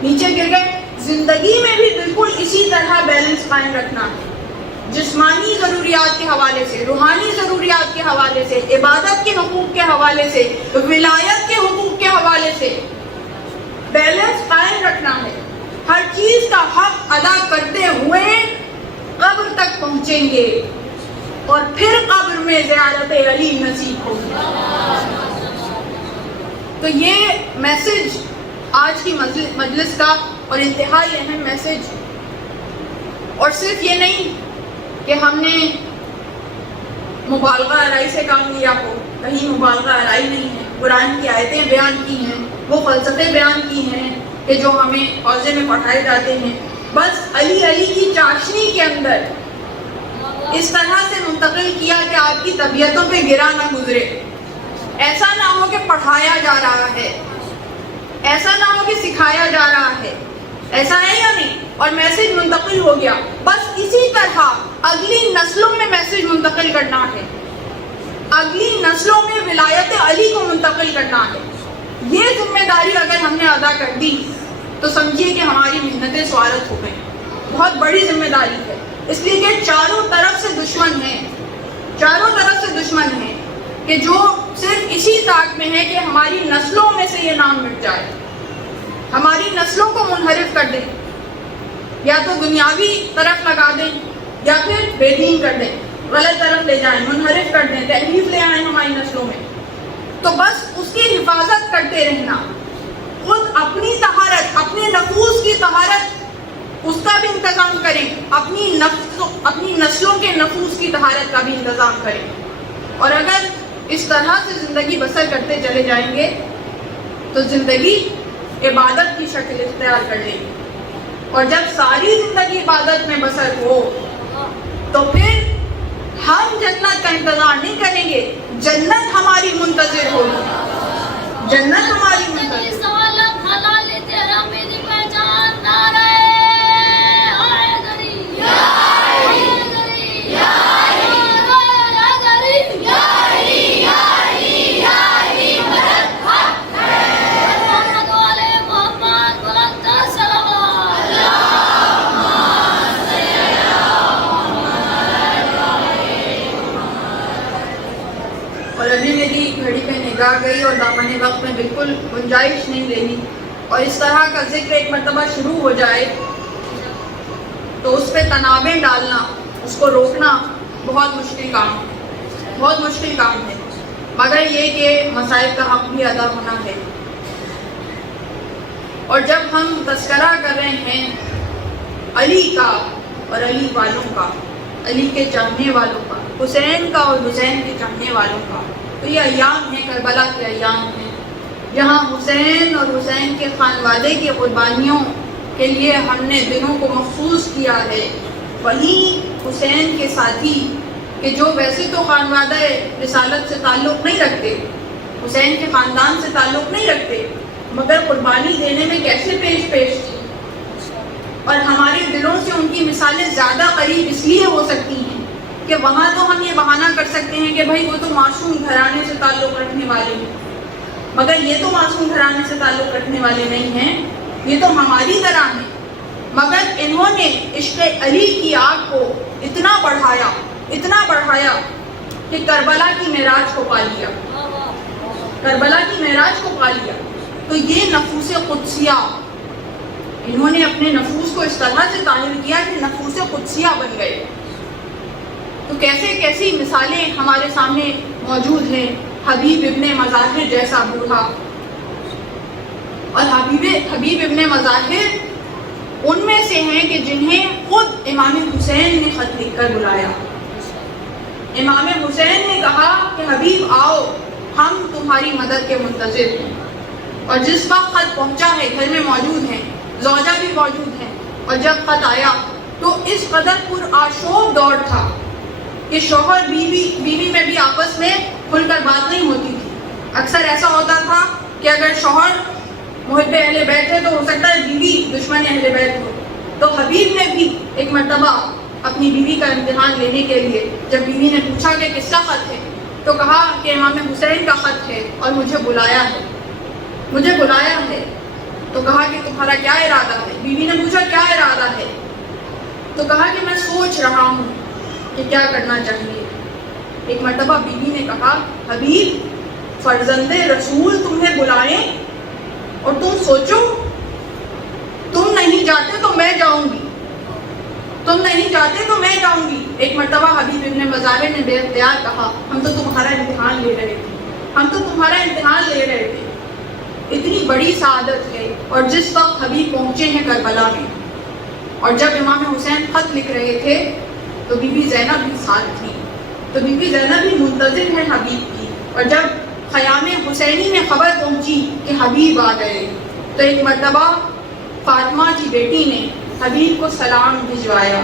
نیچے گر گئے. زندگی میں بھی بالکل اسی طرح بیلنس قائم رکھنا ہے. جسمانی ضروریات کے حوالے سے, روحانی ضروریات کے حوالے سے, عبادت کے حقوق کے حوالے سے, ولایت کے حقوق کے حوالے سے بیلنس قائم رکھنا ہے. ہر چیز کا حق ادا کرتے ہوئے قبر تک پہنچیں گے اور پھر قبر میں زیارت علی نصیب ہوگی. تو یہ میسج آج کی مجلس کا اور انتہائی اہم میسج. اور صرف یہ نہیں کہ ہم نے مبالغہ آرائی سے کام لیا ہو, کہیں مبالغہ آرائی نہیں ہے. قرآن کی آیتیں بیان کی ہیں, وہ فلسفے بیان کی ہیں کہ جو ہمیں حوزے میں پڑھائے جاتے ہیں. بس علی علی کی چاشنی کے اندر اس طرح سے منتقل کیا کہ آپ کی طبیعتوں پہ گرا نہ گزرے. ایسا نہ ہو کہ پڑھایا جا رہا ہے, ایسا نہ ہو کہ سکھایا جا رہا ہے, ایسا ہے یا نہیں, اور میسج منتقل ہو گیا. بس اسی طرح اگلی نسلوں میں میسج منتقل کرنا ہے, اگلی نسلوں میں ولایت علی کو منتقل کرنا ہے. یہ ذمہ داری اگر ہم نے ادا کر دی تو سمجھیے کہ ہماری محنتیں سوارت ہو گئیں. بہت بڑی ذمہ داری ہے, اس لیے کہ چاروں طرف سے دشمن ہیں, چاروں طرف سے دشمن ہیں کہ جو صرف اسی طاق میں ہے کہ ہماری نسلوں میں سے یہ نام مٹ جائے, ہماری نسلوں کو منحرف کر دیں, یا تو دنیاوی طرف لگا دیں یا پھر بے دین کر دیں, غلط طرف لے جائیں, منحرف کر دیں, تحریف لے آئیں ہماری نسلوں میں. تو بس اس کی حفاظت کرتے رہنا, خود اپنی طہارت, اپنے نفوس کی طہارت اس کا بھی انتظام کریں, اپنی نسلوں کے نفوس کی طہارت کا بھی انتظام کریں. اور اگر اس طرح سے زندگی بسر کرتے چلے جائیں گے تو زندگی عبادت کی شکل اختیار کر لے گی. اور جب ساری زندگی عبادت میں بسر ہو تو پھر ہم جنت کا انتظار نہیں کریں گے, جنت ہماری منتظر ہوگی, جنت ہماری منتظر. بالکل گنجائش نہیں رہی اور اس طرح کا ذکر ایک مرتبہ شروع ہو جائے تو اس پہ تنابیں ڈالنا، اس کو روکنا بہت مشکل کام ہے، بہت مشکل کام ہے، مگر یہ کہ مصائب کا حق بھی ادا ہونا ہے۔ اور جب ہم تذکرہ کر رہے ہیں علی کا اور علی والوں کا، علی کے چاہنے والوں کا، حسین کا اور حسین کے چاہنے والوں کا، تو یہ ایام ہیں، کربلا کے ایام ہیں، جہاں حسین اور حسین کے خانوادے کی قربانیوں کے لیے ہم نے دنوں کو مخصوص کیا ہے۔ وہیں حسین کے ساتھی کہ جو ویسے تو خانوادہ رسالت سے تعلق نہیں رکھتے، حسین کے خاندان سے تعلق نہیں رکھتے، مگر قربانی دینے میں کیسے پیش تھی، اور ہمارے دلوں سے ان کی مثالیں زیادہ قریب اس لیے ہو سکتی ہیں کہ وہاں تو ہم یہ بہانہ کر سکتے ہیں کہ بھائی وہ تو معصوم گھرانے سے تعلق رکھنے والے ہیں، مگر یہ تو معصوم گھرانے سے تعلق رکھنے والے نہیں ہیں، یہ تو ہماری طرح ہیں، مگر انہوں نے عشق علی کی آگ کو اتنا بڑھایا کہ کربلا کی معراج کو پا لیا، کربلا کی معراج کو پا لیا۔ تو یہ نفوس قدسیہ، انہوں نے اپنے نفوس کو اس طرح سے طاہر کیا کہ نفوس قدسیہ بن گئے۔ تو کیسی مثالیں ہمارے سامنے موجود ہیں، حبیب ابن مظاہر جیسا بوڑھا، اور حبیب ابن مظاہر ان میں سے ہیں کہ جنہیں خود امام حسین نے خط لکھ کر بلایا۔ امام حسین نے کہا کہ حبیب آؤ، ہم تمہاری مدد کے منتظر ہیں، اور جس وقت خط پہنچا ہے گھر میں موجود ہیں، زوجہ بھی موجود ہیں، اور جب خط آیا تو اس قدر پرآشوب دور تھا کہ شوہر بیوی میں بھی آپس میں کھل کر بات نہیں ہوتی تھی۔ اکثر ایسا ہوتا تھا کہ اگر شوہر محب اہل بیت ہے تو ہو سکتا ہے بیوی دشمن اہل بیت ہو۔ تو حبیب نے بھی ایک مرتبہ اپنی بیوی کا امتحان لینے کے لیے جب بیوی نے پوچھا کہ کس کا خط ہے تو کہا کہ امام حسین کا خط ہے اور مجھے بلایا ہے۔ تو کہا کہ تمہارا کیا ارادہ ہے؟ بیوی نے پوچھا کیا ارادہ ہے؟ تو کہا کہ میں سوچ رہا ہوں کہ کیا کرنا چاہیے۔ ایک مرتبہ بیوی نے کہا حبیب فرزند رسول تمہیں بلائیں اور تم سوچو، تم نہیں جاتے تو میں جاؤں گی، ایک مرتبہ حبیب ابن مظاہر نے بے اختیار کہا ہم تو تمہارا امتحان لے رہے تھے۔ اتنی بڑی سعادت ہے، اور جس وقت حبیب پہنچے ہیں کربلا میں، اور جب امام حسین خط لکھ رہے تھے تو بی بی زینب بھی ساتھ تھی، تو بی بی زینب بھی منتظر ہے حبیب کی، اور جب خیام حسینی میں خبر پہنچی کہ حبیب آ گئے تو ایک مرتبہ فاطمہ کی بیٹی نے حبیب کو سلام بھجوایا۔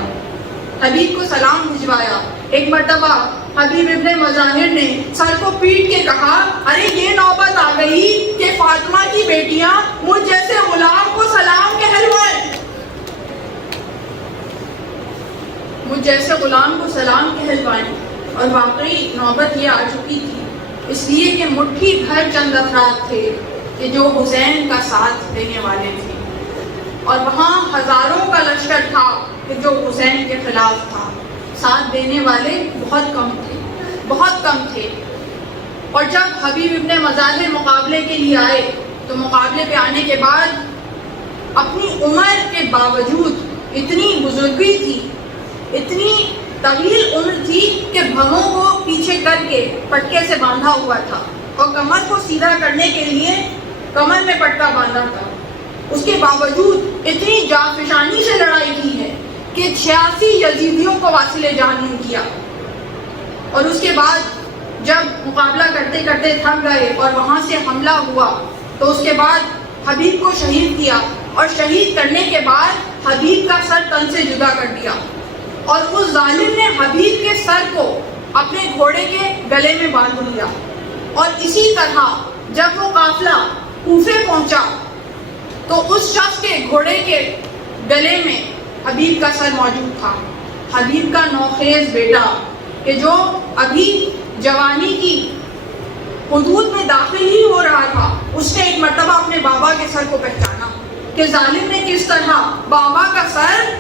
ایک مرتبہ حبیب ابن مظاہر نے سر کو پیٹ کے کہا ارے یہ نوبت آ گئی کہ فاطمہ کی بیٹیاں مجھ جیسے غلام کو سلام کہلوائیں، اور واقعی نوبت یہ آ چکی تھی، اس لیے کہ مٹھی بھر چند افراد تھے کہ جو حسین کا ساتھ دینے والے تھے، اور وہاں ہزاروں کا لشکر تھا کہ جو حسین کے خلاف تھا، ساتھ دینے والے بہت کم تھے۔ اور جب حبیب ابن مظاہر مقابلے کے لیے آئے تو مقابلے پہ آنے کے بعد اپنی عمر کے باوجود اتنی بزرگی تھی، اتنی طویل عمر تھی کہ بھووں کو پیچھے کر کے پٹکے سے باندھا ہوا تھا، اور کمر کو سیدھا کرنے کے لیے کمر میں پٹکا باندھا تھا۔ اس کے باوجود اتنی جانفشانی سے لڑائی کی ہے کہ 86 یزیدیوں کو واصل جہنم کیا، اور اس کے بعد جب مقابلہ کرتے کرتے تھک گئے اور وہاں سے حملہ ہوا تو اس کے بعد حبیب کو شہید کیا، اور شہید کرنے کے بعد حبیب کا سر تن سے جدا کر دیا، اور اس ظالم نے حبیب کے سر کو اپنے گھوڑے کے گلے میں باندھ لیا۔ اور اسی طرح جب وہ قافلہ کوفے پہنچا تو اس شخص کے گھوڑے کے گلے میں حبیب کا سر موجود تھا، حبیب کا نوخیز بیٹا کہ جو ابھی جوانی کی حدود میں داخل ہی ہو رہا تھا، اس نے ایک مرتبہ اپنے بابا کے سر کو پہچانا کہ ظالم نے کس طرح بابا کا سر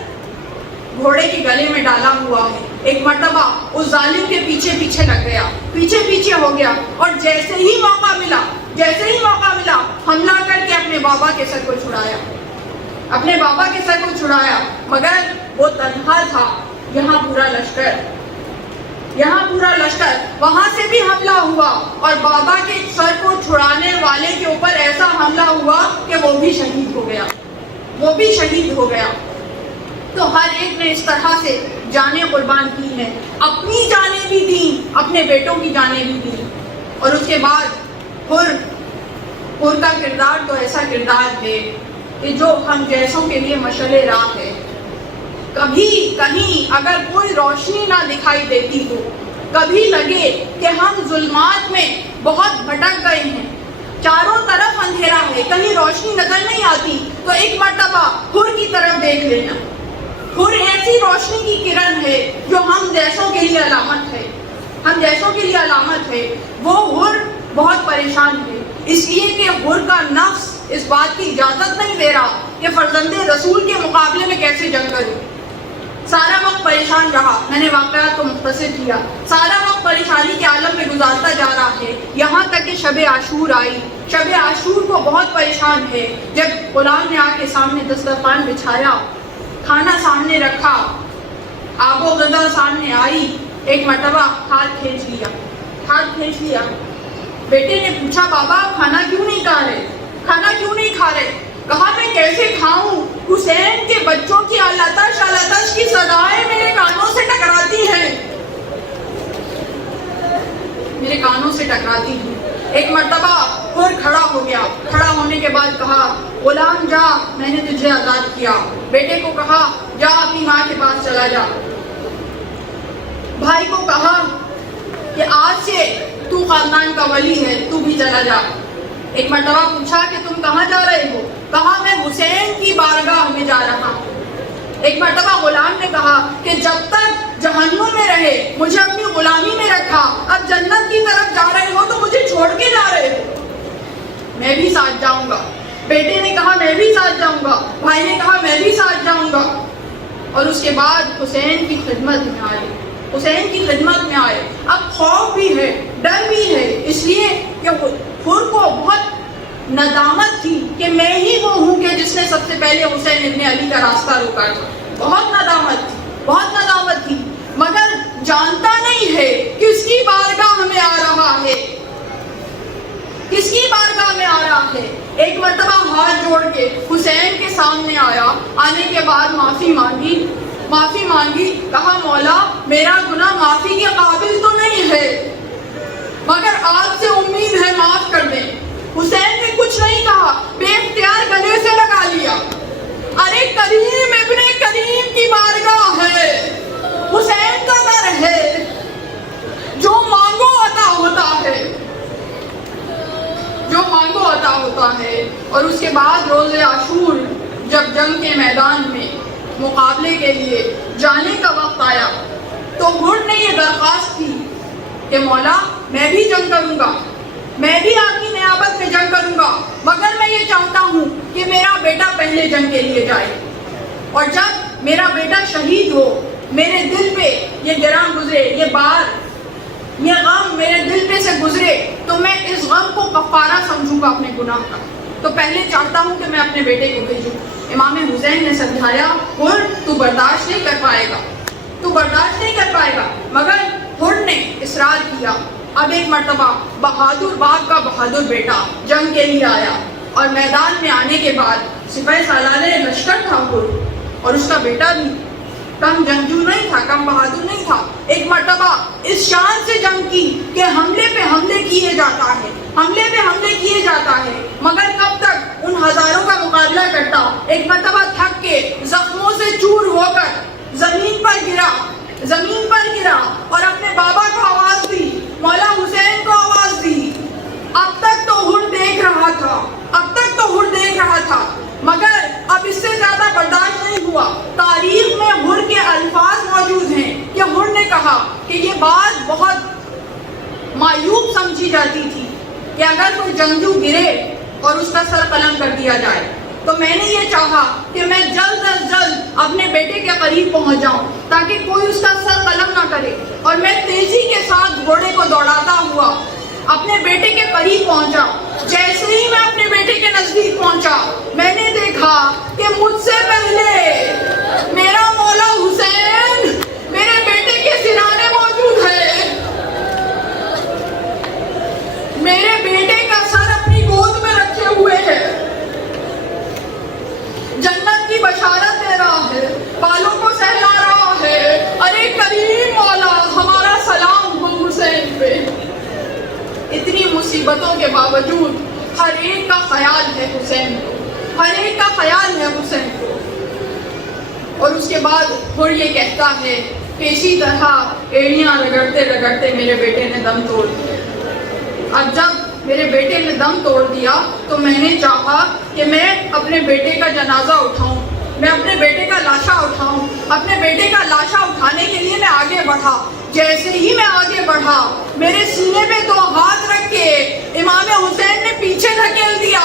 گھوڑے کے گلے میں ڈالا ہوا ہے۔ ایک مرتبہ اس ظالم کے پیچھے لگ گیا، پیچھے ہو گیا، اور جیسے ہی موقع ملا جیسے ہی موقع ملا حملہ کر کے اپنے بابا کے سر کو چھڑایا، اپنے بابا کے سر کو چھڑایا، مگر وہ تنہا تھا، یہاں پورا لشکر، وہاں سے بھی حملہ ہوا اور بابا کے سر کو چھڑانے والے کے اوپر ایسا حملہ ہوا کہ وہ بھی شہید ہو گیا۔ تو ہر ایک نے اس طرح سے جانیں قربان کی ہیں، اپنی جانیں بھی دیں، اپنے بیٹوں کی جانیں بھی دیں۔ اور اس کے بعد حر کا کردار تو ایسا کردار ہے کہ جو ہم جیسوں کے لیے مشعل راہ ہے۔ کبھی کہیں اگر کوئی روشنی نہ دکھائی دیتی ہو، کبھی لگے کہ ہم ظلمات میں بہت بھٹک گئے ہیں، چاروں طرف اندھیرا ہے، کہیں روشنی نظر نہیں آتی، تو ایک مرتبہ حر کی طرف دیکھ لینا۔ حر ایسی روشنی کی کرن ہے جو ہم جیسوں کے لیے علامت ہے۔ وہ حر بہت پریشان ہے، اس لیے کہ حر کا نفس اس بات کی اجازت نہیں دے رہا کہ فرزند رسول کے مقابلے میں کیسے جنگ کروں۔ سارا وقت پریشان رہا، میں نے واقعات کو مختصر کیا، سارا وقت پریشانی کے عالم میں گزارتا جا رہا ہے، یہاں تک کہ شب عاشور آئی۔ شب عاشور کو بہت پریشان ہے۔ جب غلام نے آ کے سامنے دسترخوان بچھایا، کھانا سامنے رکھا، آب و غذا سامنے آئی، ایک مرتبہ ہاتھ کھینچ لیا۔ بیٹے نے پوچھا، بابا کھانا کیوں نہیں کھا رہے؟ کہا میں کیسے کھاؤں، حسین کے بچوں کی التش کی صدائیں میرے کانوں سے ٹکراتی ہیں۔ ایک مرتبہ حر کھڑا ہو گیا، کھڑا ہونے کے بعد کہا، غلام جا، میں نے تجھے آزاد کیا۔ بیٹے کو کہا، جا اپنی ماں کے پاس چلا جا۔ بھائی کو کہا کہ آج سے تو خاندان کا ولی ہے، تو بھی چلا جا۔ ایک مرتبہ پوچھا کہ تم کہاں جا رہے ہو؟ کہا میں حسین کی بارگاہ میں جا رہا ہوں۔ ایک مرتبہ غلام نے کہا کہ جب تک جہنم میں رہے مجھے اپنی غلامی میں رکھا، اب جنت کی طرف جا رہے ہو تو مجھے چھوڑ کے جا رہے ہو۔ میں بھی ساتھ جاؤں گا۔ بیٹے نے کہا میں بھی ساتھ جاؤں گا، بھائی نے کہا میں بھی ساتھ جاؤں گا۔ اور اس کے بعد حسین کی خدمت میں آئے۔ اب خوف بھی ہے، ڈر بھی ہے، اس لیے کہ حر کو بہت ندامت تھی کہ میں ہی وہ ہوں کہ جس نے سب سے پہلے حسین ابن علی کا راستہ روکا تھا۔ بہت ندامت تھی، مگر جانتا نہیں ہے کس کی بارگاہ میں آ رہا ہے۔ ایک مرتبہ ہاتھ جوڑ کے حسین کے سامنے آیا، آنے کے بعد معافی مانگی، کہا مولا میرا گناہ معافی کے قابل تو نہیں ہے، مگر آپ سے امید ہے معاف کر دیں۔ حسین نے کچھ نہیں کہا، بے اختیار گلے سے لگا لیا۔ ارے کریم ابن کریم کی بارگاہ ہے، حسین کا در ہے، جو مانگو عطا ہوتا ہے۔ اور اس کے بعد روز عاشور جب جنگ کے میدان میں مقابلے کے لیے جانے کا وقت آیا تو حر نے یہ درخواست کی کہ مولا میں بھی جنگ کروں گا، میں بھی آپ کی نیابت میں جنگ کروں گا، مگر میں یہ چاہتا ہوں کہ میرا بیٹا پہلے جنگ کے لیے جائے، اور جب میرا بیٹا شہید ہو میرے دل پہ یہ گراں گزرے، یہ غم میرے دل پہ سے گزرے تو میں اس غم کو کفارہ سمجھوں گا اپنے گناہ کا، تو پہلے چاہتا ہوں کہ میں اپنے بیٹے کو بھیجوں۔ امام حسین نے سمجھایا، حر تو برداشت نہیں کر پائے گا، مگر حر نے اصرار کیا۔ اب ایک مرتبہ بہادر باپ کا بہادر بیٹا جنگ کے لیے آیا، اور میدان میں آنے کے بعد سپہ سالار لشکر تھا حر، اور اس کا بیٹا بھی کم جنگجو نہیں تھا، کم بہادر نہیں تھا۔ ایک مرتبہ اس شان سے جنگ کی کہ حملے پہ حملے کیے جاتا ہے، مگر کب تک ان ہزاروں کا مقابلہ کرتا۔ ایک مرتبہ تھک کے زخموں سے چور ہو کر زمین پر گرا اور اپنے بابا کو آواز دی، مولا حسین کو آواز دی۔ اب تک تو حر دیکھ رہا تھا، مگر اب اس سے زیادہ برداشت نہیں ہوا۔ تاریخ میں حر کے الفاظ موجود ہیں کہ حر نے کہا کہ یہ بات بہت معیوب سمجھی جاتی تھی کہ اگر کوئی جنگجو گرے اور اس کا سر قلم کر دیا جائے، تو میں نے یہ چاہا کہ میں جلد از جلد اپنے بیٹے کے قریب پہنچ جاؤں تاکہ کوئی اس کا سر قلم نہ کرے، اور میں تیزی کے ساتھ گھوڑے کو دوڑاتا ہوا اپنے بیٹے کے قریب پہنچا. جیسے ہی میں اپنے بیٹے کے نزدیک پہنچا میں نے دیکھا کہ مجھ سے پہلے میرا مولا حسین میرے بیٹے کے سرانے موجود ہے. میرے بیٹے کا سر اپنی گود میں رکھے ہوئے ہے, جنت کی بشارت دے رہا ہے, بالوں کو سہلا رہا ہے. ارے کریم مولا ہمارا سلام ہو حسین پہ. اتنی مصیبتوں کے باوجود ہر ایک کا خیال ہے حسین کو, ہر ایک کا خیال ہے حسین کو. اور اس کے بعد پھر یہ کہتا ہے کہ اسی طرح ایڑیاں رگڑتے رگڑتے میرے بیٹے نے دم توڑ دیا. اب جب میرے بیٹے نے دم توڑ دیا تو میں نے چاہا کہ میں اپنے بیٹے کا جنازہ اٹھاؤں, میں اپنے بیٹے کا لاشا اٹھاؤں. اپنے بیٹے کا لاشا اٹھانے کے لیے میں آگے بڑھا. جیسے ہی میں آگے بڑھا میرے سینے پہ 2 ہاتھ رکھ کے امام حسین نے پیچھے دھکیل دیا.